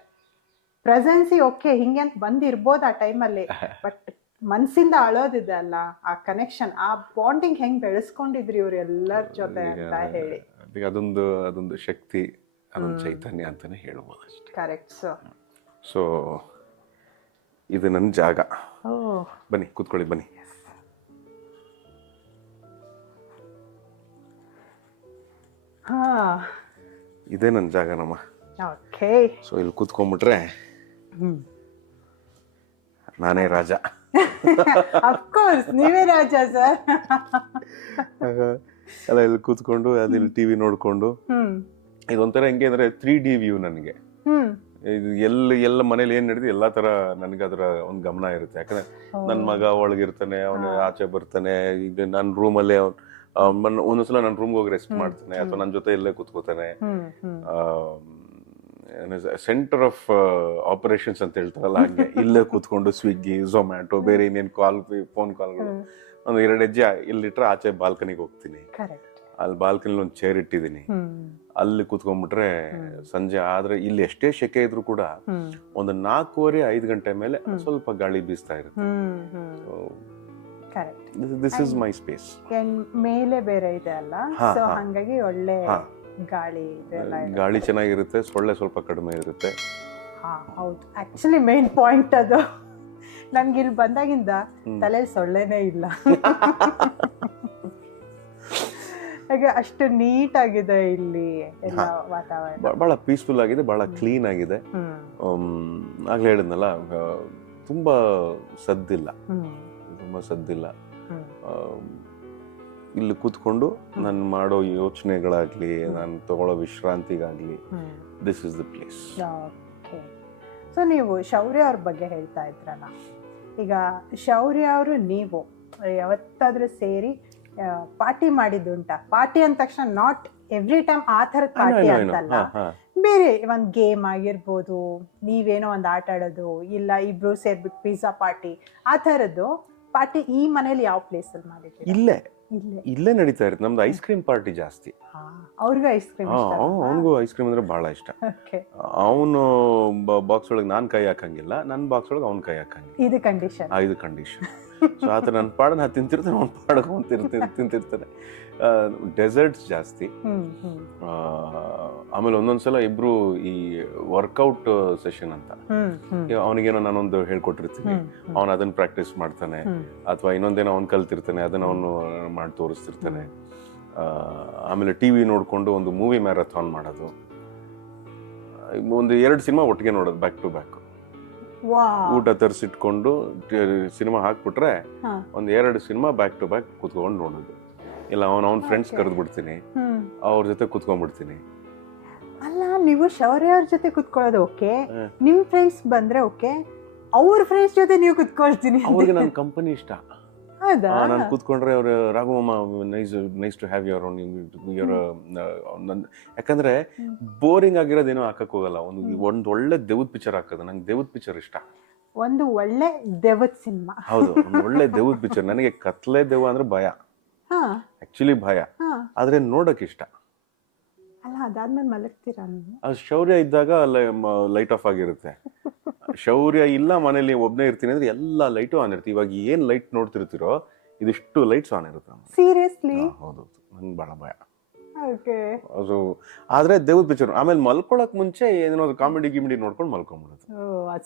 ಪ್ರೆಸೆನ್ಸಿ ಓಕೆ ಹಿಂಗೆ ಅಂತ ಬಂದಿರ್ಬೋದು ಆ ಟೈಮಲ್ಲಿ, ಬಟ್ ಮನ್ಸಿಂದ ಅಳೋದಿದೆ ಅಲ್ಲ, ಆ ಕನೆಕ್ಷನ್, ಆ ಬಾಂಡಿಂಗ್ ಹೆಂಗ್ ಬೆಳೆಸ್ಕೊಂಡಿದ್ರಿ ಇವ್ರು ಎಲ್ಲರ ಜೊತೆ ಅಂತ ಹೇಳಿ. ಅದೊಂದು ಶಕ್ತಿ, ಅದೊಂದು ಚೈತನ್ಯ ಅಂತಾನೆ ಹೇಳ್ಬೋದು ಅಷ್ಟೇ. ಕರೆಕ್ಟ್. ಸೊ ಇದು ನನ್ನ ಜಾಗ. ಬನ್ನಿ ಕೂತ್ಕೊಳ್ಳಿ, ಬನ್ನಿ. ಇದೇ ನನ್ನ ಜಾಗ ನಮ್ಮ. ಸೊ ಇಲ್ಲಿ ಕೂತ್ಕೊಂಡ್ಬಿಟ್ರೆ ನಾನೇ ರಾಜ. ಅಫ್ಕೋರ್ಸ್ ನೀವೇ ರಾಜ ಸರ್. ಅಲ್ಲ, ಇಲ್ಲಿ ಕೂತ್ಕೊಂಡು ಅದಿಲ್ಲಿ ಟಿವಿ ನೋಡ್ಕೊಂಡು, ಇದೊಂಥರ ಹೆಂಗೆ ಅಂದ್ರೆ 3D ವ್ಯೂ ನನಗೆ. ಇದು ಎಲ್ಲ ಮನೇಲಿ ಏನ್ ನಡೆದು ಎಲ್ಲಾ ತರ ನನಗೆ ಅದರ ಒಂದು ಗಮನ ಇರುತ್ತೆ. ಯಾಕಂದ್ರೆ ನನ್ ಮಗ ಒಳಗಿರ್ತಾನೆ, ಅವನು ಆಚೆ ಬರ್ತಾನೆ. ಈಗ ನನ್ನ ರೂಮಲ್ಲೇ ಒಂದೊಂದ್ಸಲ ನನ್ನ ರೂಮ್ಗೆ ಹೋಗಿ ರೆಸ್ಟ್ ಮಾಡ್ತಾನೆ, ಅಥವಾ ನನ್ನ ಜೊತೆ ಇಲ್ಲೇ ಕೂತ್ಕೋತಾನೆ. ಸೆಂಟರ್ ಆಫ್ ಆಪರೇಷನ್ಸ್ ಅಂತ ಹೇಳ್ತಾರಲ್ಲ, ಹಂಗೆ ಇಲ್ಲೇ ಕೂತ್ಕೊಂಡು ಸ್ವಿಗ್ಗಿ, ಝೊಮ್ಯಾಟೊ, ಬೇರೆ ಇನ್ನೇನು ಫೋನ್ ಕಾಲ್ಗಳು ಒಂದು 2 ಹೆಜ್ಜೆ ಇಲ್ಲಿಟ್ರೆ ಆಚೆ ಬಾಲ್ಕನಿಗೆ ಹೋಗ್ತೀನಿ. ಕರೆಕ್ಟ್. ಅಲ್ಲಿ ಬಾಲ್ಕನಿಲಿ ಒಂದು ಚೇರ್ ಇಟ್ಟಿದ್ದೀನಿ, ಅಲ್ಲಿ ಕೂತ್ಕೊಂಡ್ಬಿಟ್ರೆ ಸಂಜೆ ಆದ್ರೆ ಇಲ್ಲಿ ಎಷ್ಟೇ ಶೆಕೆ ಇದ್ರು ಕೂಡ ಒಂದು 4:30-5 ಗಂಟೆ ಮೇಲೆ ಸ್ವಲ್ಪ ಗಾಳಿ ಬೀಸ್ತಾ ಇರುತ್ತೆ. Correct. This is my space. ಮೇಲೆ ಬೇರೆ ಇದೆ ಅಲ್ಲ, ಸೊ ಹಂಗಾಗಿ ಒಳ್ಳೆ ಗಾಳಿ ಇದೆಲ್ಲ, ಗಾಳಿ ಚೆನ್ನಾಗಿರುತ್ತೆ, ಸೊಳ್ಳೆ ಸ್ವಲ್ಪ ಕಡಿಮೆ ಇರುತ್ತೆ. ಹೌದು, ಆಕ್ಚುಲಿ ಮೇನ್ ಪಾಯಿಂಟ್ ಅದು. ನನ್ಗೆ ಇಲ್ಲಿ ಬಂದಾಗಿಂದ ತಲೆಯಲ್ಲಿ ಸೊಳ್ಳೆನೇ ಇಲ್ಲ. ಹಾಗೆ ಅಷ್ಟು ನೀಟ್ ಆಗಿದೆ ಇಲ್ಲಿ ಎಲ್ಲ ವಾತಾವರಣ, ಬಹಳ ಪೀಸ್ಫುಲ್ ಆಗಿದೆ, ಬಹಳ ಕ್ಲೀನ್ ಆಗಿದೆ. ಆಗ್ಲೇ ಹೇಳಿದ್ನಲ್ಲ, ತುಂಬಾ ಸದ್ದಿಲ್ಲ. ಇಲ್ಲಿ ಕೂತ್ಕೊಂಡು ನಾನು ಮಾಡೋ ಯೋಚನೆಗಳಾಗ್ಲಿ, ನಾನು ತಗೊಳ್ಳೋ ವಿಶ್ರಾಂತಿಗಾಗ್ಲಿ, this is the place. So ನೀವು ಶೌರ್ಯ ಅವ್ರ ಬಗ್ಗೆ ಹೇಳ್ತಾ ಇದ್ರಲ್ಲ, ಈಗ ಶೌರ್ಯ ಅವರು ನೀವು ಯಾವತ್ತಾದ್ರೂ ಸೇರಿ ಪಾರ್ಟಿ ಮಾಡಿದ್ದುಂಟಾ? ಪಾರ್ಟಿ ಅಂದ ತಕ್ಷಣ ನಾಟ್ ಎವ್ರಿ ಟೈಮ್ ಆ ಥರದ ಪಾರ್ಟಿ ಅಂತಲ್ಲ, ಬೇರೆ ಒಂದ್ ಗೇಮ್ ಆಗಿರ್ಬೋದು, ನೀವೇನೋ ಒಂದ್ ಆಟ ಆಡೋದು, ಇಲ್ಲ ಇಬ್ರು ಸೇರ್ಬಿಟ್ಟು ಪಿಜ್ಜಾ ಪಾರ್ಟಿ, ಆ ಥರದ್ದು ಪಾರ್ಟಿ ಈ ಮನೇಲಿ ಯಾವ ಪ್ಲೇಸ್ ಅಲ್ಲಿ ಮಾಡಿದ್ರಿ? ಇಲ್ಲೇ ನಡೀತಾ ಇರುತ್ತೆ. ನಮ್ದು ಐಸ್ ಕ್ರೀಮ್ ಪಾರ್ಟಿ ಜಾಸ್ತಿ. ಅವ್ರಿಗೂ ಐಸ್ ಕ್ರೀಮ್, ಅವನಿಗೂ ಐಸ್ ಕ್ರೀಮ್ ಅಂದ್ರೆ ಬಹಳ ಇಷ್ಟ. ಅವನು ಬಾಕ್ಸ್ ಒಳಗೆ ನಾನ್ ಕೈ ಹಾಕಂಗಿಲ್ಲ, ನನ್ನ ಬಾಕ್ಸ್ ಒಳಗೆ ಅವ್ನ ಕೈ ಹಾಕಂಗಿಲ್ಲ. ಇದು ಕಂಡೀಷನ್. ಇದು ಕಂಡೀಷನ್. ಸೊ ಆತ ನನ್ನ ಪಾಡನ್ನ ತಿಂತಿರ್ತಾನೆ, ಅವ್ನ ಪಾಡಕ್ಕೆ ತಿಂತಿರ್ತಾನೆ. ಡೆಸರ್ಟ್ಸ್ ಜಾಸ್ತಿ. ಆಮೇಲೆ ಒಂದೊಂದ್ಸಲ ಇಬ್ರು ಈ ವರ್ಕೌಟ್ ಸೆಷನ್ ಅಂತ, ಅವನಿಗೇನೋ ನಾನೊಂದು ಹೇಳ್ಕೊಟ್ಟಿರ್ತೀನಿ, ಅವನು ಅದನ್ನ ಪ್ರಾಕ್ಟೀಸ್ ಮಾಡ್ತಾನೆ, ಅಥವಾ ಇನ್ನೊಂದೇನೋ ಅವ್ನು ಕಲ್ತಿರ್ತಾನೆ, ಅದನ್ನ ಅವನು ಮಾಡಿ ತೋರಿಸ್ತಿರ್ತಾನೆ. ಆಮೇಲೆ ಟಿವಿ ನೋಡ್ಕೊಂಡು ಒಂದು ಮೂವಿ ಮ್ಯಾರಥಾನ್ ಮಾಡೋದು, ಒಂದು 2 ಸಿನಿಮಾ ಒಟ್ಟಿಗೆ ನೋಡೋದು ಬ್ಯಾಕ್ ಟು ಬ್ಯಾಕ್. ಊಟ ತರಿಸಿಟ್ಕೊಂಡು ಸಿನಿಮಾ ಹಾಕ್ಬಿಟ್ರೆ ಒಂದ್ 2 ಸಿನಿಮಾ ಬ್ಯಾಕ್ ಟು ಬ್ಯಾಕ್ ಕುತ್ಕೊಂಡು ನೋಡೋದು. ಇಲ್ಲ ಅವ್ನ ಫ್ರೆಂಡ್ಸ್ ಕರೆದು ಬಿಡ್ತೀನಿ, ಅವ್ರ ಜೊತೆ ಕುತ್ಕೊಂಡ್ಬಿಡ್ತೀನಿ. ಅಲ್ಲ, ನೀವು ಶೌರ್ಯ ಅವ್ರ ಜೊತೆ ಕುತ್ಕೊಳ್ಳೋದು ಓಕೆ, ನಿಮ್ ಫ್ರೆಂಡ್ಸ್ ಬಂದ್ರೆ ಓಕೆ, ಅವ್ರ ಫ್ರೆಂಡ್ಸ್ ಜೊತೆ ನೀವು ಕುತ್ಕೊಳ್ತೀನಿ. ಅವ್ರಿಗೆ ನನ್ನ ಕಂಪನಿ ಇಷ್ಟ. ನಾನು ಕೂತ್ಕೊಂಡ್ರೆ ಅವ್ರು ರಾಘವಮ್ಮ ನೈಸ್ ಟು ಹ್ಯಾವ್ ಯುವರ್ ಯಾಕಂದ್ರೆ ಬೋರಿಂಗ್ ಆಗಿರೋದೇನೋ ಹಾಕಕ್ ಹೋಗಲ್ಲ. ಒಂದ್ ಒಳ್ಳೆ ದೆವ್ವದ ಪಿಕ್ಚರ್ ಹಾಕೋದು, ನಂಗೆ ದೆವ್ವದ ಪಿಕ್ಚರ್ ಇಷ್ಟ. ಒಂದು ಒಳ್ಳೆ ದೆವ್ವದ ಸಿನಿಮಾ. ಹೌದು, ಒಂದು ಒಳ್ಳೆ ದೆವ್ವದ ಪಿಕ್ಚರ್. ನನಗೆ ಕತ್ಲೆ ದೆವ್ವ ಅಂದ್ರೆ ಭಯ, ಆಕ್ಚುಲಿ ಭಯ, ಆದ್ರೆ ನೋಡಕ್ ಇಷ್ಟ. ಅಲ್ಲ, ಅದಾದ್ಮೇಲೆ ಮಲಗ್ತೀರಾ ನೀವು? ಅದು ಶೌರ್ಯ ಇದ್ದಾಗ ಲೈಟ್ ಆಫ್ ಆಗಿರುತ್ತೆ. ಶೌರ್ಯ ಇಲ್ಲ, ಮನೇಲಿ ಒಬ್ನೇ ಇರ್ತೀನಿ ಅಂದ್ರೆ ಎಲ್ಲಾ ಲೈಟು ಆನ್ ಇರುತ್ತೆ. ಇವಾಗ ಏನ್ ಲೈಟ್ ನೋಡ್ತಿರ್ತೀರೋ ಇದಿಷ್ಟು ಲೈಟ್ಸ್ ಆನ್ ಇರುತ್ತೆ. ಸೀರಿಯಸ್ಲಿ? ಹೌದು, ನಂಗೆ ಬಹಳ ಭಯ. ಅದು ಆದ್ರೆ ದೇವ್ದ ಪಿಕ್ಚರ್. ಆಮೇಲೆ ಮಲ್ಕೊಳಕ್ ಮುಂಚೆ ಏನೋ ಕಾಮಿಡಿ ಗಿಮಿಡಿ ನೋಡ್ಕೊಂಡು ಮಲ್ಕೊಂಡ್ಬಿಡುತ್ತೆ.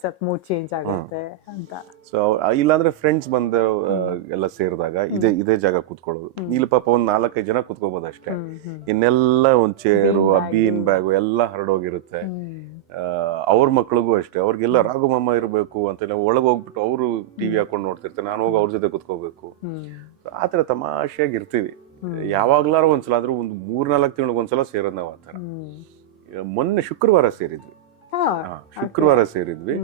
ಸ್ವಲ್ಪ ಮೂಡ್ ಚೇಂಜ್ ಆಗುತ್ತೆ ಅಂತ. ಸೊ ಇಲ್ಲಾಂದ್ರೆ ಫ್ರೆಂಡ್ಸ್ ಬಂದ ಎಲ್ಲ ಸೇರಿದಾಗ ಇದೇ ಜಾಗ ಕೂತ್ಕೊಳ್ಳೋದು. ಇಲ್ಲಿ ಪಾಪ ಒಂದ್ 4-5 ಜನ ಕೂತ್ಕೋಬಹುದು ಅಷ್ಟೇ. ಇನ್ನೆಲ್ಲ ಒಂದ್ ಚೇರು, ಬೀನ್ ಬ್ಯಾಗು ಎಲ್ಲ ಹರಡೋಗಿರುತ್ತೆ. ಅವ್ರ ಮಕ್ಳಿಗೂ ಅಷ್ಟೇ, ಅವ್ರಿಗೆಲ್ಲ ರಾಘವಮ್ಮ ಇರ್ಬೇಕು ಅಂತ ಒಳಗೆ ಹೋಗ್ಬಿಟ್ಟು ಅವರು ಟಿವಿ ಹಾಕೊಂಡು ನೋಡ್ತಿರ್ತಾರೆ, ನಾನು ಹೋಗಿ ಅವ್ರ ಜೊತೆ ಕೂತ್ಕೋಬೇಕು. ಆತರ ತಮಾಷೆಯಾಗಿ ಇರ್ತೀವಿ. ಯಾವಾಗ್ಲಾರು ಒಂದ್ಸಲ ಆದ್ರೂ ಒಂದು 3-4 ತಿಂಗಳಿಗೆ ಒಂದ್ಸಲ ಸೇರೋದ್ ನಾವು ಆತರ. ಮೊನ್ನೆ ಶುಕ್ರವಾರ ಸೇರಿದ್ವಿ.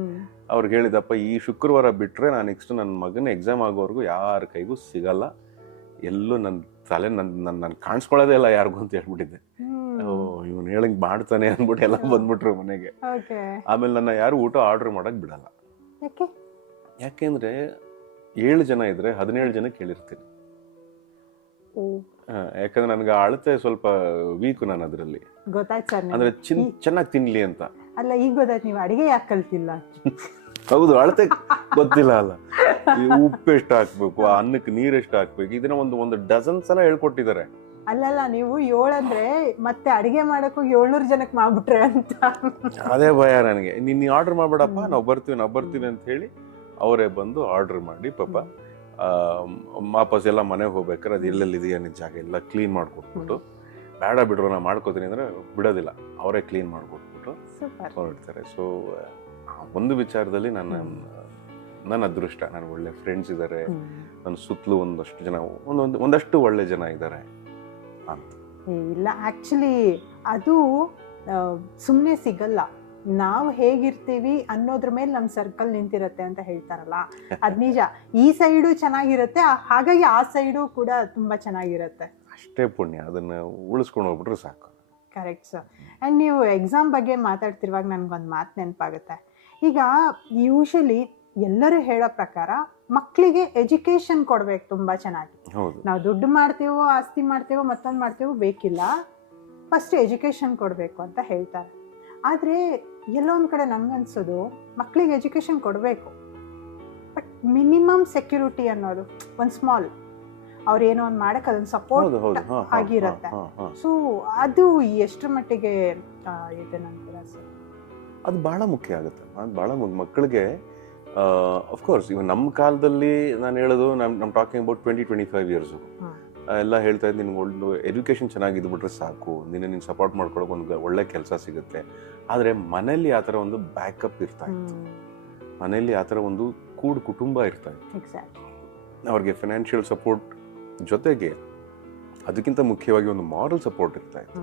ಅವ್ರಿಗೆ ಹೇಳಿದಪ್ಪ, ಈ ಶುಕ್ರವಾರ ಬಿಟ್ರೆ ನಾನು ನೆಕ್ಸ್ಟ್ ನನ್ನ ಮಗನ ಎಕ್ಸಾಮ್ ಆಗೋವರೆಗೂ ಯಾರ ಕೈಗೂ ಸಿಗಲ್ಲ, ಎಲ್ಲೂ ನನ್ನ ತಲೆ ನನ್ ಕಾಣಿಸ್ಕೊಳ್ಳೋದೇ ಇಲ್ಲ ಯಾರಿಗೂ ಅಂತ ಹೇಳ್ಬಿಟ್ಟಿದ್ದೆ. ಇವನು ಹೇಳಂಗ್ ಮಾಡ್ತಾನೆ ಅಂದ್ಬಿಟ್ಟು ಎಲ್ಲ ಬಂದ್ಬಿಟ್ರು ಮನೆಗೆ. ಆಮೇಲೆ ನನ್ನ ಯಾರು ಊಟ ಆರ್ಡರ್ ಮಾಡಕ್ ಬಿಡಲ್ಲ. ಯಾಕೆಂದ್ರೆ 7 ಜನ ಇದ್ರೆ 17 ಜನ ಕೇಳಿರ್ತೀನಿ. ಯಾಕಂದ್ರೆ ನನ್ಗೆ ಅಳತೆ ಸ್ವಲ್ಪ ವೀಕು ನಾನು ಅದ್ರಲ್ಲಿ. ಗೊತ್ತಾಯ್ತು, ಅಂದ್ರೆ ಚೆನ್ನಾಗಿ ತಿನ್ಲಿ ಅಂತ. ಅಲ್ಲ, ಈಗ ಗೊತ್ತಾಯ್ತು ನೀವು ಅಡಿಗೆ ಯಾಕೆ ಕಲ್ತಿಲ್ಲ. ಹೌದು, ಅಳತೆ ಗೊತ್ತಿಲ್ಲ ಅಲ್ಲ. ಉಪ್ಪು ಎಷ್ಟು ಹಾಕ್ಬೇಕು, ಅನ್ನಕ್ಕೆ ನೀರ್ ಎಷ್ಟು ಹಾಕ್ಬೇಕು, ಇದನ್ನ ಒಂದು ಡಜನ್ ಸಲ ಹೇಳ್ಕೊಟ್ಟಿದ್ದಾರೆ. ಅಲ್ಲಲ್ಲ, ನೀವು 7 ಅಂದ್ರೆ ಮತ್ತೆ ಅಡಿಗೆ ಮಾಡಕ್ಕೂ 700 ಜನಕ್ಕೆ ಮಾಡ್ಬಿಟ್ರೆ ಅಂತ. ಅದೇ ಭಯ ನನಗೆ. ನೀನ್ ಆರ್ಡರ್ ಮಾಡ್ಬೇಡಪ್ಪ, ನಾವು ಬರ್ತೀವಿ ಅಂತ ಹೇಳಿ ಅವರೇ ಬಂದು ಆರ್ಡರ್ ಮಾಡಿ ಪಾಪ ವಾಪಸ್ ಎಲ್ಲ ಮನೆಗೆ ಹೋಗ್ಬೇಕಾರೆ ಅದು ಎಲ್ಲೆಲ್ಲಿದೆಯಾ ಜಾಗ ಎಲ್ಲ ಕ್ಲೀನ್ ಮಾಡ್ಕೊಟ್ಬಿಟ್ಟು, ಬೇಡ ಬಿಡ್ರು ನಾ ಮಾಡ್ಕೋತೀನಿ ಅಂದ್ರೆ ಬಿಡೋದಿಲ್ಲ, ಅವರೇ ಕ್ಲೀನ್ ಮಾಡ್ಕೊಟ್ಬಿಟ್ಟು ಹೊರಡ್ತಾರೆ. ಸೊ ಒಂದು ವಿಚಾರದಲ್ಲಿ ನನ್ನ ಅದೃಷ್ಟ, ನನಗೆ ಒಳ್ಳೆ ಫ್ರೆಂಡ್ಸ್ ಇದ್ದಾರೆ, ನನ್ನ ಸುತ್ತಲೂ ಒಂದಷ್ಟು ಜನ, ಒಂದಷ್ಟು ಒಳ್ಳೆ ಜನ ಇದ್ದಾರೆ ಅಂತ. ಇಲ್ಲ, ಆಕ್ಚುಲಿ ಅದು ಸುಮ್ಮನೆ ಸಿಗಲ್ಲ. ನಾವು ಹೇಗಿರ್ತೀವಿ ಅನ್ನೋದ್ರ ಮೇಲೆ ನಮ್ಮ ಸರ್ಕಲ್ ನಿಂತಿರತ್ತೆ ಅಂತ ಹೇಳ್ತಾರಲ್ಲ, ಅದ್ ನಿಜ. ಈ ಸೈಡು ಚೆನ್ನಾಗಿರುತ್ತೆ, ಹಾಗಾಗಿ ಆ ಸೈಡು ಕೂಡ ತುಂಬಾ ಚೆನ್ನಾಗಿರುತ್ತೆ. ಅಷ್ಟೇ ಪುಣ್ಯ, ಅದನ್ನ ಉಳಿಸ್ಕೊಂಡು ಹೋಗ್ಬಿಟ್ರೆ ಸಾಕು. Correct sir. ಆ್ಯಂಡ್ ನೀವು ಎಕ್ಸಾಮ್ ಬಗ್ಗೆ ಮಾತಾಡ್ತಿರುವಾಗ ನನ್ಗೊಂದು ಮಾತು ನೆನಪಾಗುತ್ತೆ. ಈಗ ಯೂಶಲಿ ಎಲ್ಲರೂ ಹೇಳೋ ಪ್ರಕಾರ ಮಕ್ಕಳಿಗೆ ಎಜುಕೇಶನ್ ಕೊಡ್ಬೇಕು ತುಂಬಾ ಚೆನ್ನಾಗಿ. ಹೌದು ನಾವು ದುಡ್ಡು ಮಾಡ್ತೀವೋ ಆಸ್ತಿ ಮಾಡ್ತೀವೋ ಮತ್ತೊಂದು ಮಾಡ್ತೀವೋ ಬೇಕಿಲ್ಲ, ಫಸ್ಟ್ ಎಜುಕೇಶನ್ ಕೊಡಬೇಕು ಅಂತ ಹೇಳ್ತಾರೆ. ಆದರೆ ಎಲ್ಲೊಂದು ಕಡೆ ನಂಗನ್ಸೋದು ಮಕ್ಕಳಿಗೆ ಎಜುಕೇಶನ್ ಕೊಡಬೇಕು, ಬಟ್ ಮಿನಿಮಮ್ ಸೆಕ್ಯೂರಿಟಿ ಅನ್ನೋದು ಒಂದು ಸ್ಮಾಲ್, ಅವ್ರು ಏನೋ ಒಂದು ಮಾಡಕ್ಕೆ ಅದನ್ನು ಸಪೋರ್ಟ್ ಆಗಿರುತ್ತೆ. ಸೊ ಅದು ಎಷ್ಟರ ಮಟ್ಟಿಗೆ ಇದೆ ನಂತರ ಸರ್? ಅದು ಬಹಳ ಮುಖ್ಯ ಆಗುತ್ತೆ. ಅದು ಬಹಳ ಮಕ್ಕಳಿಗೆ ಅಫ್ಕೋರ್ಸ್ ಇವಾಗ ನಮ್ಮ ಕಾಲದಲ್ಲಿ ನಾನು ಹೇಳೋದು ನಮ್ಮ ಟಾಕಿಂಗ್ ಅಬೌಟ್ 20-25 ಇಯರ್ಸ್ ಎಲ್ಲ ಹೇಳ್ತಾ ಇದ್ದು, ನಿನ್ಗೆ ಒಂದು ಎಜುಕೇಶನ್ ಚೆನ್ನಾಗಿದ್ಬಿಟ್ರೆ ಸಾಕು, ನೀನು ಸಪೋರ್ಟ್ ಮಾಡ್ಕೊಳಕ್ಕೆ ಒಂದು ಒಳ್ಳೆ ಕೆಲಸ ಸಿಗುತ್ತೆ. ಆದರೆ ಮನೇಲಿ ಆ ಥರ ಒಂದು ಬ್ಯಾಕಪ್ ಇರ್ತಾ ಇತ್ತು, ಮನೇಲಿ ಆ ಥರ ಒಂದು ಕುಟುಂಬ ಇರ್ತಾ ಇತ್ತು. ಅವ್ರಿಗೆ ಫೈನಾನ್ಷಿಯಲ್ ಸಪೋರ್ಟ್ ಜೊತೆಗೆ ಅದಕ್ಕಿಂತ ಮುಖ್ಯವಾಗಿ ಒಂದು ಮಾರಲ್ ಸಪೋರ್ಟ್ ಇರ್ತಾ ಇತ್ತು.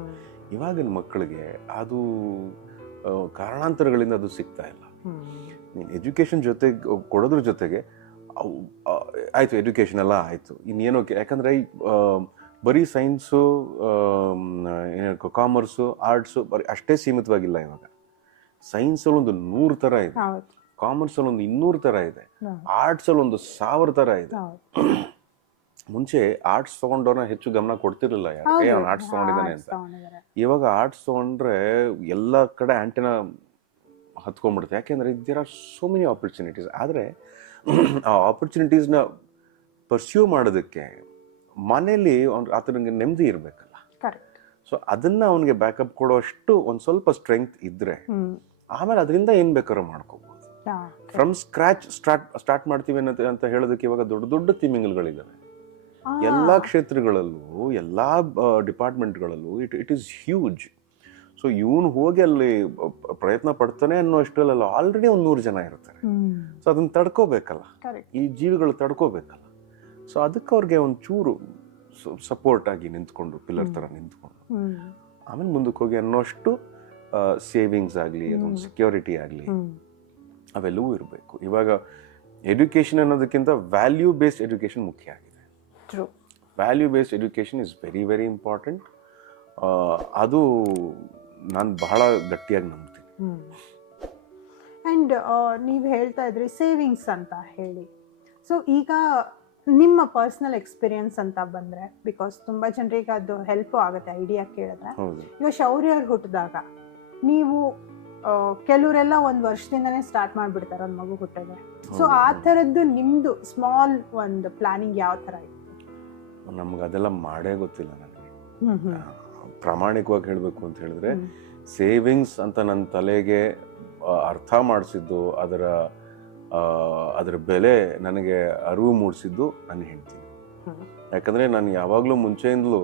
ಇವಾಗಿನ ಮಕ್ಕಳಿಗೆ ಅದು ಕಾರಣಾಂತರಗಳಿಂದ ಅದು ಸಿಗ್ತಾ ಇಲ್ಲ. ನೀನು ಎಜುಕೇಶನ್ ಜೊತೆಗೆ ಕೊಡೋದ್ರ ಜೊತೆಗೆ ಆಯಿತು, ಎಜುಕೇಷನ್ ಎಲ್ಲ ಆಯಿತು, ಇನ್ನೇನೋ ಯಾಕಂದರೆ ಬರೀ ಸೈನ್ಸು, ಕಾಮರ್ಸು, ಆರ್ಟ್ಸು ಬರೀ ಅಷ್ಟೇ ಸೀಮಿತವಾಗಿಲ್ಲ. ಇವಾಗ ಸೈನ್ಸಲ್ಲಿ ಒಂದು 100 ಥರ ಇದೆ, ಕಾಮರ್ಸಲ್ಲಿ ಒಂದು 200 ಥರ ಇದೆ, ಆರ್ಟ್ಸಲ್ಲಿ ಒಂದು 1000 ಥರ ಇದೆ. ಮುಂಚೆ ಆರ್ಟ್ಸ್ ತೊಗೊಂಡವ್ರನ್ನ ಹೆಚ್ಚು ಗಮನ ಕೊಡ್ತಿರ್ಲಿಲ್ಲ, ಯಾಕೆ ಅವ್ನು ಆರ್ಟ್ಸ್ ತೊಗೊಂಡಿದ್ದಾನೆ ಅಂತ. ಇವಾಗ ಆರ್ಟ್ಸ್ ತೊಗೊಂಡ್ರೆ ಎಲ್ಲ ಕಡೆ ಆಂಟೆನಾ ಹತ್ಕೊಂಡ್ಬಿಡುತ್ತೆ, ಯಾಕೆಂದರೆ there are so many opportunities. ಆದರೆ ಆ ಆಪರ್ಚುನಿಟೀಸ್ನ ಪರ್ಸ್ಯೂ ಮಾಡೋದಕ್ಕೆ ಮನೇಲಿ ಆತನಿಗೆ ನೆಮ್ಮದಿ ಇರಬೇಕಲ್ಲ. ಸೊ ಅದನ್ನು ಅವನಿಗೆ ಬ್ಯಾಕಪ್ ಕೊಡೋಷ್ಟು ಒಂದು ಸ್ವಲ್ಪ ಸ್ಟ್ರೆಂಗ್ತ್ ಇದ್ದರೆ ಆಮೇಲೆ ಅದರಿಂದ ಏನು ಬೇಕಾದ್ರೂ ಮಾಡ್ಕೋಬೋದು. ಫ್ರಮ್ ಸ್ಕ್ರಾಚ್ ಸ್ಟಾರ್ಟ್ ಮಾಡ್ತೀವಿ ಅಂತ ಹೇಳೋದಕ್ಕೆ ಇವಾಗ ದೊಡ್ಡ ದೊಡ್ಡ ತಿಮಿಂಗಲ್ಗಳಿದ್ದಾವೆ ಎಲ್ಲ ಕ್ಷೇತ್ರಗಳಲ್ಲೂ, ಎಲ್ಲ ಡಿಪಾರ್ಟ್ಮೆಂಟ್ಗಳಲ್ಲೂ. It is huge. ಸೊ ಇವನು ಹೋಗಿ ಅಲ್ಲಿ ಪ್ರಯತ್ನ ಪಡ್ತಾನೆ ಅನ್ನೋ ಅಷ್ಟರಲ್ಲಿ ಆಲ್ರೆಡಿ ಒಂದು 100 ಜನ ಇರ್ತಾರೆ. ಸೊ ಅದನ್ನ ತಡ್ಕೋಬೇಕಲ್ಲ, ಈ ಜೀವಿಗಳು ತಡ್ಕೋಬೇಕಲ್ಲ. ಸೊ ಅದಕ್ಕೆ ಅವ್ರಿಗೆ ಒಂಚೂರು ಸಪೋರ್ಟ್ ಆಗಿ ನಿಂತ್ಕೊಂಡು, ಪಿಲ್ಲರ್ ಥರ ನಿಂತ್ಕೊಂಡು ಆಮೇಲೆ ಮುಂದಕ್ಕೆ ಹೋಗಿ ಅನ್ನೋಷ್ಟು ಸೇವಿಂಗ್ಸ್ ಆಗಲಿ, ಅದೊಂದು ಸೆಕ್ಯೂರಿಟಿ ಆಗಲಿ, ಅವೆಲ್ಲವೂ ಇರಬೇಕು. ಇವಾಗ ಎಜುಕೇಷನ್ ಅನ್ನೋದಕ್ಕಿಂತ ವ್ಯಾಲ್ಯೂ ಬೇಸ್ಡ್ ಎಜುಕೇಷನ್ ಮುಖ್ಯ ಆಗಿದೆ. Value based education is very very important. ಅದು ನಾನು ಬಹಳ ಗಟ್ಟಿಯಾಗಿ ನಂಬ್ತೀನಿ. ಆ್ಯಂಡ್ ನೀವು ಹೇಳ್ತಾ ಇದ್ರಿ ಸೇವಿಂಗ್ಸ್ ಅಂತ ಹೇಳಿ. ಸೊ ಈಗ ನಿಮ್ಮ ಪರ್ಸ್ನಲ್ ಎಕ್ಸ್ಪೀರಿಯನ್ಸ್ ಅಂತ ಬಂದರೆ, ಬಿಕಾಸ್ ತುಂಬ ಜನರಿಗೆ ಅದು ಹೆಲ್ಪು ಆಗುತ್ತೆ ಐಡಿಯಾ ಕೇಳಿದ್ರೆ. ಈಗ ಶೌರ್ಯ ಅವ್ರು ಹುಟ್ಟಿದಾಗ ನೀವು ಕೆಲವರೆಲ್ಲ 1 ವರ್ಷದಿಂದನೇ ಸ್ಟಾರ್ಟ್ ಮಾಡಿಬಿಡ್ತಾರೆ ಒಂದು ಮಗು ಹುಟ್ಟಿದ್ರೆ. ಸೊ ಆ ಥರದ್ದು ನಿಮ್ಮದು ಸ್ಮಾಲ್ ಒಂದು ಪ್ಲಾನಿಂಗ್ ಯಾವ ಥರ ಇತ್ತು? ನಮ್ಗೆ ಅದೆಲ್ಲ ಮಾಡೇ ಗೊತ್ತಿಲ್ಲ ನನಗೆ, ಪ್ರಾಮಾಣಿಕವಾಗಿ ಹೇಳಬೇಕು ಅಂತ ಹೇಳಿದ್ರೆ. ಸೇವಿಂಗ್ಸ್ ಅಂತ ನನ್ನ ತಲೆಗೆ ಅರ್ಥ ಮಾಡಿಸಿದ್ದು, ಅದರ ಬೆಲೆ ನನಗೆ ಅರಿವು ಮೂಡಿಸಿದ್ದು ನನ್ನ ಹೆಂಡತಿ. ಯಾಕಂದರೆ ನಾನು ಯಾವಾಗಲೂ ಮುಂಚೆಯಿಂದಲೂ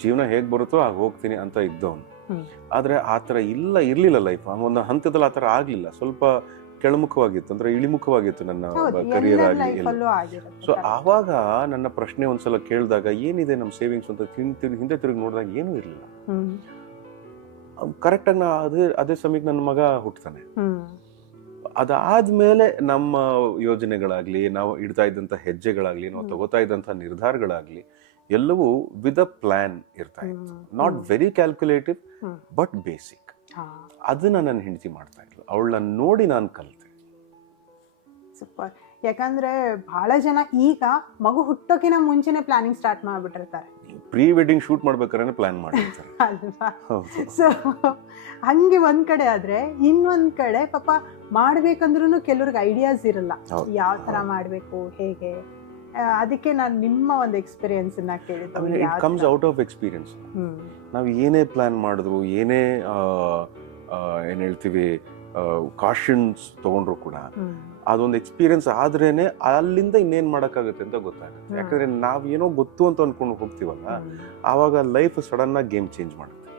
ಜೀವನ ಹೇಗೆ ಬರುತ್ತೋ ಆಗ ಹೋಗ್ತೀನಿ ಅಂತ ಇದ್ದವನು. ಆದರೆ ಆ ಥರ ಇರಲಿಲ್ಲ ಲೈಫ್. ಒಂದು ಹಂತದಲ್ಲಿ ಆ ಥರ ಆಗಲಿಲ್ಲ, ಸ್ವಲ್ಪ ಕೆಳಮುಖವಾಗಿತ್ತು, ಅಂದರೆ ಇಳಿಮುಖವಾಗಿತ್ತು ನನ್ನ ಕರಿಯರ್ ಆಗಲಿ. ಸೊ ಆವಾಗ ನನ್ನ ಪ್ರಶ್ನೆ ಒಂದ್ಸಲ ಕೇಳಿದಾಗ ಏನಿದೆ ನಮ್ಮ ಸೇವಿಂಗ್ಸ್ ಅಂತ ಹಿಂದೆ ತಿರುಗಿ ನೋಡಿದಾಗ ಏನೂ ಇರಲಿಲ್ಲ. ಕರೆಕ್ಟಾಗಿ ಅದೇ ಸಮಯಕ್ಕೆ ನನ್ನ ಮಗ ಹುಟ್ಟುತ್ತಾನೆ. ಅದಾದ್ಮೇಲೆ ನಮ್ಮ ಯೋಜನೆಗಳಾಗ್ಲಿ, ನಾವು ಇಡ್ತಾ ಇದ್ದಂಥ ಹೆಜ್ಜೆಗಳಾಗ್ಲಿ, ನಾವು ತಗೋತಾ ಇದ್ದಂಥ ನಿರ್ಧಾರಗಳಾಗ್ಲಿ ಎಲ್ಲವೂ ವಿತ್ ಅ ಪ್ಲಾನ್ ಇರ್ತಾ ಇತ್ತು. Not very calculative but basic. ಅದನ್ನ ನನ್ನ ಹೆಂಡತಿ ಮಾಡ್ತಾ ಇದ್ಲು, ಅವಳನ್ನ ನೋಡಿ ನಾನು ಕಲಿತೆ. ಸೂಪರ್. ಯಾಕಂದ್ರೆ ಬಹಳ ಜನ ಈಗ ಮಗು ಹುಟ್ಟೋಕಿನ ಮುಂಚೆನೆ ಪ್ಲಾನಿಂಗ್ ಸ್ಟಾರ್ಟ್ ಮಾಡ್ಬಿಟ್ಟಿರ್ತಾರೆ. ಪ್ರೀ ವೆಡ್ಡಿಂಗ್ ಶೂಟ್ ಮಾಡ್ಬೇಕಾದ್ರೆ ಪ್ಲಾನ್ ಮಾಡಿರ್ತಾರೆ ಅಲ್ವಾ? ಸೊ ಹಂಗೆ ಒಂದ್ ಕಡೆ ಆದ್ರೆ ಇನ್ನೊಂದ್ ಕಡೆ ಪಾಪ ಮಾಡ್ಬೇಕಂದ್ರೂ ಕೆಲವ್ರಿಗೆ ಐಡಿಯಾಸ್ ಇರಲ್ಲ, ಯಾವ ತರ ಮಾಡ್ಬೇಕು, ಹೇಗೆ. ಅದಕ್ಕೆ ನಾನು ನಿಮ್ಮ ಒಂದು ಎಕ್ಸ್ಪೀರಿಯನ್ಸ್ ಕೇಳಿದ್ದೆ. It comes out of experience. ನಾವು ಏನೇ ಪ್ಲಾನ್ ಮಾಡಿದ್ರು, ಏನೇ ಏನ್ ಹೇಳ್ತೀವಿ ಕಾಷನ್ಸ್ ತಗೊಂಡ್ರು ಕೂಡ ಅದೊಂದು ಎಕ್ಸ್ಪೀರಿಯನ್ಸ್ ಆದ್ರೇನೆ ಅಲ್ಲಿಂದ ಇನ್ನೇನ್ ಮಾಡಕ್ಕಾಗತ್ತೆ ಅಂತ ಗೊತ್ತಾಗುತ್ತೆ. ಯಾಕಂದ್ರೆ ನಾವ್ ಏನೋ ಗೊತ್ತು ಅಂತ ಅನ್ಕೊಂಡು ಹೋಗ್ತೀವಲ್ಲ, ಆವಾಗ ಲೈಫ್ ಸಡನ್ ಆಗಿ ಗೇಮ್ ಚೇಂಜ್ ಮಾಡುತ್ತೆ.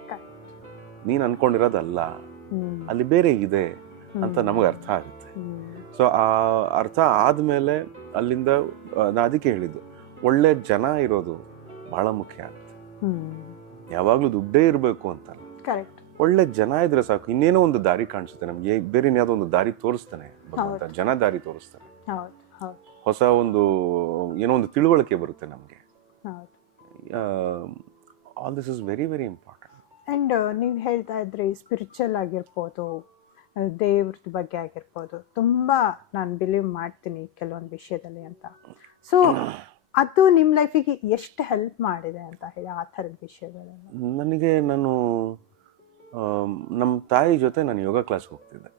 ನೀನ್ ಅನ್ಕೊಂಡಿರೋದಲ್ಲ, ಅಲ್ಲಿ ಬೇರೆ ಇದೆ ಅಂತ ನಮಗೆ ಅರ್ಥ ಆಗುತ್ತೆ. ಸೊ ಆ ಅರ್ಥ ಆದ್ಮೇಲೆ ಅಲ್ಲಿಂದ ನಾ ಅದಕ್ಕೆ ಹೇಳಿದ್ದು, ಒಳ್ಳೆ ಜನ ಇರೋದು ಬಹಳ ಮುಖ್ಯ ಆಗುತ್ತೆ. ಯಾವಾಗ್ಲೂ ದುಡ್ಡೇ ಇರಬೇಕು ಅಂತಲ್ಲ, ಒಳ್ಳೆ ಜನ ಇದ್ರೆ ಸಾಕು. ಇನ್ನೇನೋ ಒಂದು ದಾರಿ ಕಾಣಿಸುತ್ತೆ ನಮ್ಗೆ, ಬೇರೆ ಯಾವ್ದೋ ಒಂದು ದಾರಿ ತೋರಿಸ್ತಾನೆ ಭಗವಂತ, ಜನ ದಾರಿ ತೋರಿಸ್ತಾನೆ. ಹೊಸ ಒಂದು ಏನೋ ಒಂದು ತಿಳುವಳಿಕೆ ಬರುತ್ತೆ ನಮ್ಗೆ. All this is very very important. And ನೀವು ಹೇಳ್ತಾ ಇದ್ರಿ ಸ್ಪಿರಿಚುವಲ್ ಆಗಿರ್ಬೋದು, ದೇವ್ರದ ಬಗ್ಗೆ ಆಗಿರ್ಬೋದು, ತುಂಬ ನಾನು ಬಿಲೀವ್ ಮಾಡ್ತೀನಿ ಕೆಲವೊಂದು ವಿಷಯದಲ್ಲಿ ಅಂತ. ಸೊ ಅದು ನಿಮ್ಮ ಲೈಫಿಗೆ ಎಷ್ಟು ಹೆಲ್ಪ್ ಮಾಡಿದೆ ಅಂತ ಹೇಳಿ ಆ ಥರದ ವಿಷಯಗಳೆಲ್ಲ? ನನಗೆ ನಾನು ನಮ್ಮ ತಾಯಿ ಜೊತೆ ನಾನು ಯೋಗ ಕ್ಲಾಸ್ ಹೋಗ್ತಿದ್ದೆ.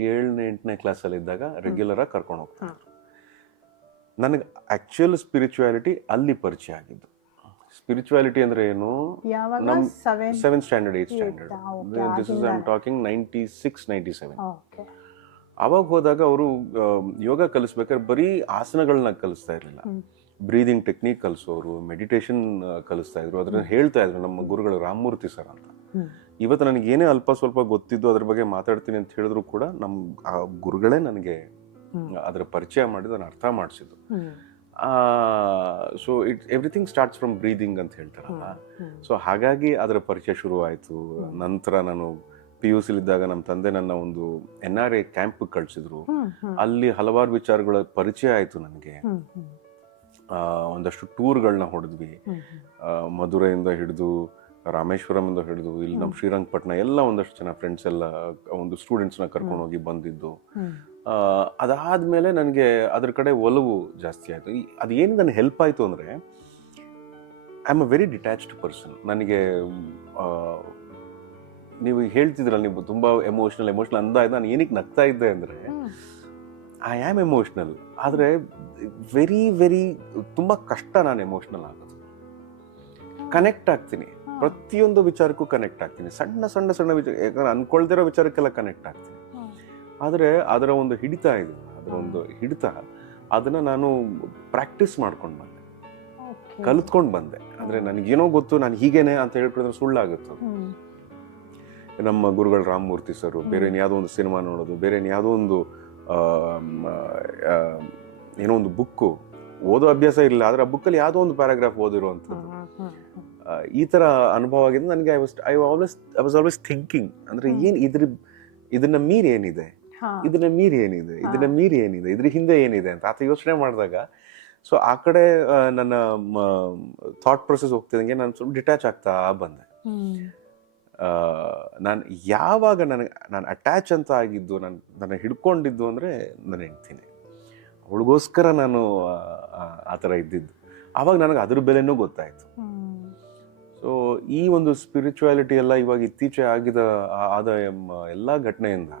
7ನೇ 8ನೇ ಕ್ಲಾಸಲ್ಲಿದ್ದಾಗ ರೆಗ್ಯುಲರಾಗಿ ಕರ್ಕೊಂಡು ಹೋಗ್ತಿದ್ದೆ. ನನಗೆ ಆ್ಯಕ್ಚುಯಲ್ ಸ್ಪಿರಿಚುವಾಲಿಟಿ ಅಲ್ಲಿ ಪರಿಚಯ ಆಗಿದ್ದು. ಸ್ಪಿರಿಚುವಾಲಿಟಿ ಅಂದರೆ ಏನು? ಯಾವಾಗ? ನಮ್ಮ 7th 7th standard 8th standard. This is I am talking 96 97. Okay. ಅವಾಗ ಹೋದಾಗ ಅವರು ಯೋಗ ಕಲಿಸ್ಬೇಕಾದ್ರೆ ಬರೀ ಆಸನಗಳನ್ನ ಕಲಿಸ್ತಾ ಇರಲಿಲ್ಲ, ಬ್ರೀದಿಂಗ್ ಟೆಕ್ನಿಕ್ ಕಲಿಸೋರು, ಮೆಡಿಟೇಷನ್ ಕಲಿಸ್ತಾ ಇದ್ರು. ಅದನ್ನ ಹೇಳ್ತಾ ಇದ್ರು ನಮ್ಮ ಗುರುಗಳು ರಾಮಮೂರ್ತಿ ಸರ್ ಅಂತ. ಇವತ್ತು ನನಗೆ ಏನೇ ಅಲ್ಪ ಸ್ವಲ್ಪ ಗೊತ್ತಿದ್ದು ಅದ್ರ ಬಗ್ಗೆ ಮಾತಾಡ್ತೀನಿ ಅಂತ ಹೇಳಿದ್ರು ಕೂಡ ನಮ್ಮ ಆ ಗುರುಗಳೇ ನನಗೆ ಅದರ ಪರಿಚಯ ಮಾಡಿದ್ದು, ನಾನು ಅರ್ಥ ಮಾಡಿಸಿದ್ದು. So everything starts from breathing ಅಂತ ಹೇಳ್ತಾರಲ್ಲ. ಸೊ ಹಾಗಾಗಿ ಅದರ ಪರಿಚಯ ಶುರು ಆಯಿತು. ನಂತರ ನಾನು PUC ಇದ್ದಾಗ ನಮ್ಮ ತಂದೆ ನನ್ನ ಒಂದು NRA ಕ್ಯಾಂಪ್ ಕಳಿಸಿದ್ರು. ಅಲ್ಲಿ ಹಲವಾರು ವಿಚಾರಗಳ ಪರಿಚಯ ಆಯಿತು ನನಗೆ. ಒಂದಷ್ಟು ಟೂರ್ಗಳನ್ನ ಹೊಡೆದ್ವಿ, ಮಧುರೈಯಿಂದ ಹಿಡಿದು ರಾಮೇಶ್ವರಮಿಂದ ಹಿಡಿದು ಇಲ್ಲಿ ನಮ್ಮ ಶ್ರೀರಂಗಪಟ್ಟಣ ಎಲ್ಲ ಒಂದಷ್ಟು ಜನ ಫ್ರೆಂಡ್ಸ್ ಎಲ್ಲ ಒಂದು ಸ್ಟೂಡೆಂಟ್ಸ್ನ ಕರ್ಕೊಂಡು ಹೋಗಿ ಬಂದಿದ್ದು. ಅದಾದ್ಮೇಲೆ ನನಗೆ ಅದ್ರ ಕಡೆ ಒಲವು ಜಾಸ್ತಿ ಆಯಿತು. ಅದು ಏನು ನನಗೆ ಹೆಲ್ಪ್ ಆಯಿತು ಅಂದರೆ, I am a very detached person. ನನಗೆ ನೀವು ಹೇಳ್ತಿದ್ರಲ್ಲ, ನೀವು ತುಂಬ ಎಮೋಷ್ನಲ್ ಅಂದಾಯ್ತು. ನಾನು ಏನಕ್ಕೆ ನಗ್ತಾ ಇದ್ದೆ ಅಂದರೆ, ಐ ಆಮ್ ಎಮೋಷ್ನಲ್, ಆದರೆ ವೆರಿ ತುಂಬ ಕಷ್ಟ ನಾನು ಎಮೋಷ್ನಲ್ ಆಗೋದು. ಕನೆಕ್ಟ್ ಆಗ್ತೀನಿ, ಪ್ರತಿಯೊಂದು ವಿಚಾರಕ್ಕೂ ಕನೆಕ್ಟ್ ಆಗ್ತೀನಿ. ಸಣ್ಣ ವಿಚಾರ, ಯಾಕಂದ್ರೆ ಅನ್ಕೊಳ್ದಿರೋ ವಿಚಾರಕ್ಕೆಲ್ಲ ಕನೆಕ್ಟ್ ಆಗ್ತೀನಿ. ಆದರೆ ಅದರ ಒಂದು ಹಿಡಿತ ಇದೆ, ಅದನ್ನು ನಾನು ಪ್ರಾಕ್ಟೀಸ್ ಮಾಡ್ಕೊಂಡು ಬಂದೆ, ಕಲಿತ್ಕೊಂಡು ಬಂದೆ. ಅಂದರೆ ನನಗೇನೋ ಗೊತ್ತು, ನಾನು ಹೀಗೇನೆ ಅಂತ ಹೇಳ್ಬಿಟ್ರೆ ಸುಳ್ಳಾಗುತ್ತೆ. ನಮ್ಮ ಗುರುಗಳು ರಾಮಮೂರ್ತಿ ಸರ್ ಬೇರೆ ಯಾವುದೋ ಒಂದು ಸಿನಿಮಾ ನೋಡೋದು, ಬೇರೆ ಯಾವುದೋ ಒಂದು ಏನೋ ಒಂದು ಬುಕ್ಕು ಓದೋ ಅಭ್ಯಾಸ ಇಲ್ಲ, ಆದರೆ ಆ ಬುಕ್ಕಲ್ಲಿ ಯಾವುದೋ ಒಂದು ಪ್ಯಾರಾಗ್ರಾಫ್ ಓದಿರುವಂಥದ್ದು, ಈ ಥರ ಅನುಭವ ಆಗಿದೆ ನನಗೆ. ಐ ವಾಸ್ ಆಲ್ವೇಸ್ ಥಿಂಕಿಂಗ್, ಅಂದರೆ ಏನು ಇದನ್ನ ಮೀರಿ ಏನಿದೆ, ಇದ್ರ ಹಿಂದೆ ಏನಿದೆ ಅಂತ ಆತ ಯೋಚನೆ ಮಾಡಿದಾಗ, ಸೊ ಆ ಕಡೆ ನನ್ನ ಥಾಟ್ ಪ್ರೊಸೆಸ್ ಹೋಗ್ತಿದ್ದಂಗೆ ನಾನು ಸ್ವಲ್ಪ ಡಿಟ್ಯಾಚ್ ಆಗ್ತಾ ಬಂದೆ. ನಾನು ಯಾವಾಗ ನಾನು ಅಟ್ಯಾಚ್ ಅಂತ ಆಗಿದ್ದು, ನನ್ನ ಹಿಡ್ಕೊಂಡಿದ್ದು ಅಂದರೆ ನನ್ನ ಹೆಂಡ್ತಿನೇ. ಅವಳಿಗೋಸ್ಕರ ನಾನು ಆ ಥರ ಇದ್ದಿದ್ದು. ಆವಾಗ ನನಗೆ ಅದ್ರ ಬೆಲೆನೂ ಗೊತ್ತಾಯಿತು. ಸೊ ಈ ಒಂದು ಸ್ಪಿರಿಚುವಾಲಿಟಿ ಎಲ್ಲ ಇವಾಗ ಇತ್ತೀಚೆ ಆದ ಎಲ್ಲ ಘಟನೆಯಿಂದ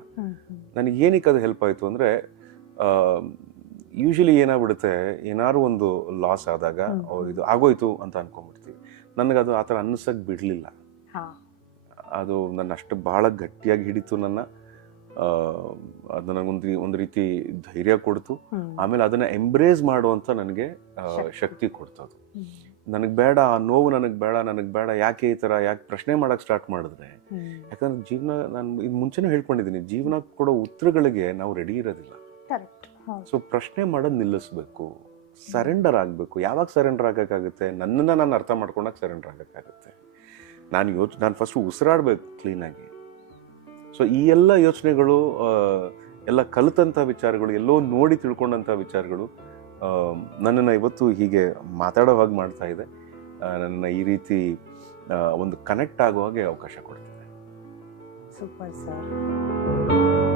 ನನಗೆ ಏನಕ್ಕೆ ಅದು ಹೆಲ್ಪ್ ಆಯಿತು ಅಂದರೆ, ಯೂಶಲಿ ಏನಾಗ್ಬಿಡುತ್ತೆ, ಏನಾದ್ರು ಒಂದು ಲಾಸ್ ಆದಾಗ ಇದು ಆಗೋಯ್ತು ಅಂತ ಅನ್ಕೊಂಡ್ಬಿಡ್ತೀವಿ. ನನಗದು ಆ ಥರ ಅನ್ನಿಸಕ್ಕೆ ಬಿಡಲಿಲ್ಲ. ಅದು ನನ್ನ ಅಷ್ಟು ಬಹಳ ಗಟ್ಟಿಯಾಗಿ ಹಿಡಿತು ನನ್ನ. ಅದು ನನಗೊಂದು ರೀತಿ ಧೈರ್ಯ ಕೊಡ್ತು. ಆಮೇಲೆ ಅದನ್ನ ಎಂಬ್ರೇಸ್ ಮಾಡುವಂತ ನನಗೆ ಶಕ್ತಿ ಕೊಡ್ತದು. ನನಗೆ ಬೇಡ, ಆ ನೋವು ನನಗೆ ಬೇಡ, ಯಾಕೆ ಈ ಥರ, ಯಾಕೆ ಪ್ರಶ್ನೆ ಮಾಡಕ್ಕೆ ಸ್ಟಾರ್ಟ್ ಮಾಡಿದ್ರೆ, ಯಾಕಂದ್ರೆ ಜೀವನ, ನಾನು ಇದು ಮುಂಚೆನೂ ಹೇಳ್ಕೊಂಡಿದ್ದೀನಿ, ಜೀವನ ಕೊಡೋ ಉತ್ತರಗಳಿಗೆ ನಾವು ರೆಡಿ ಇರೋದಿಲ್ಲ. ಸೊ ಪ್ರಶ್ನೆ ಮಾಡೋದು ನಿಲ್ಲಿಸ್ಬೇಕು, ಸರೆಂಡರ್ ಆಗಬೇಕು. ಯಾವಾಗ ಸರೆಂಡರ್ ಆಗೋಕ್ಕಾಗುತ್ತೆ? ನನ್ನನ್ನು ನಾನು ಅರ್ಥ ಮಾಡ್ಕೊಂಡಾಗ ಸರೆಂಡರ್ ಆಗೋಕ್ಕಾಗುತ್ತೆ. ನಾನು ಫಸ್ಟು ಉಸಿರಾಡಬೇಕು ಕ್ಲೀನಾಗಿ. ಸೊ ಈ ಎಲ್ಲ ಯೋಚನೆಗಳು, ಎಲ್ಲ ಕಲಿತಂಥ ವಿಚಾರಗಳು, ಎಲ್ಲೋ ನೋಡಿ ತಿಳ್ಕೊಂಡಂಥ ವಿಚಾರಗಳು ನನ್ನನ್ನು ಇವತ್ತು ಹೀಗೆ ಮಾತಾಡೋ ಹಾಗೆ ಮಾಡ್ತಾ ಇದೆ. ನನ್ನ ಈ ರೀತಿ ಒಂದು ಕನೆಕ್ಟ್ ಆಗೋ ಹಾಗೆ ಅವಕಾಶ ಕೊಡ್ತಿದೆ. Super sir.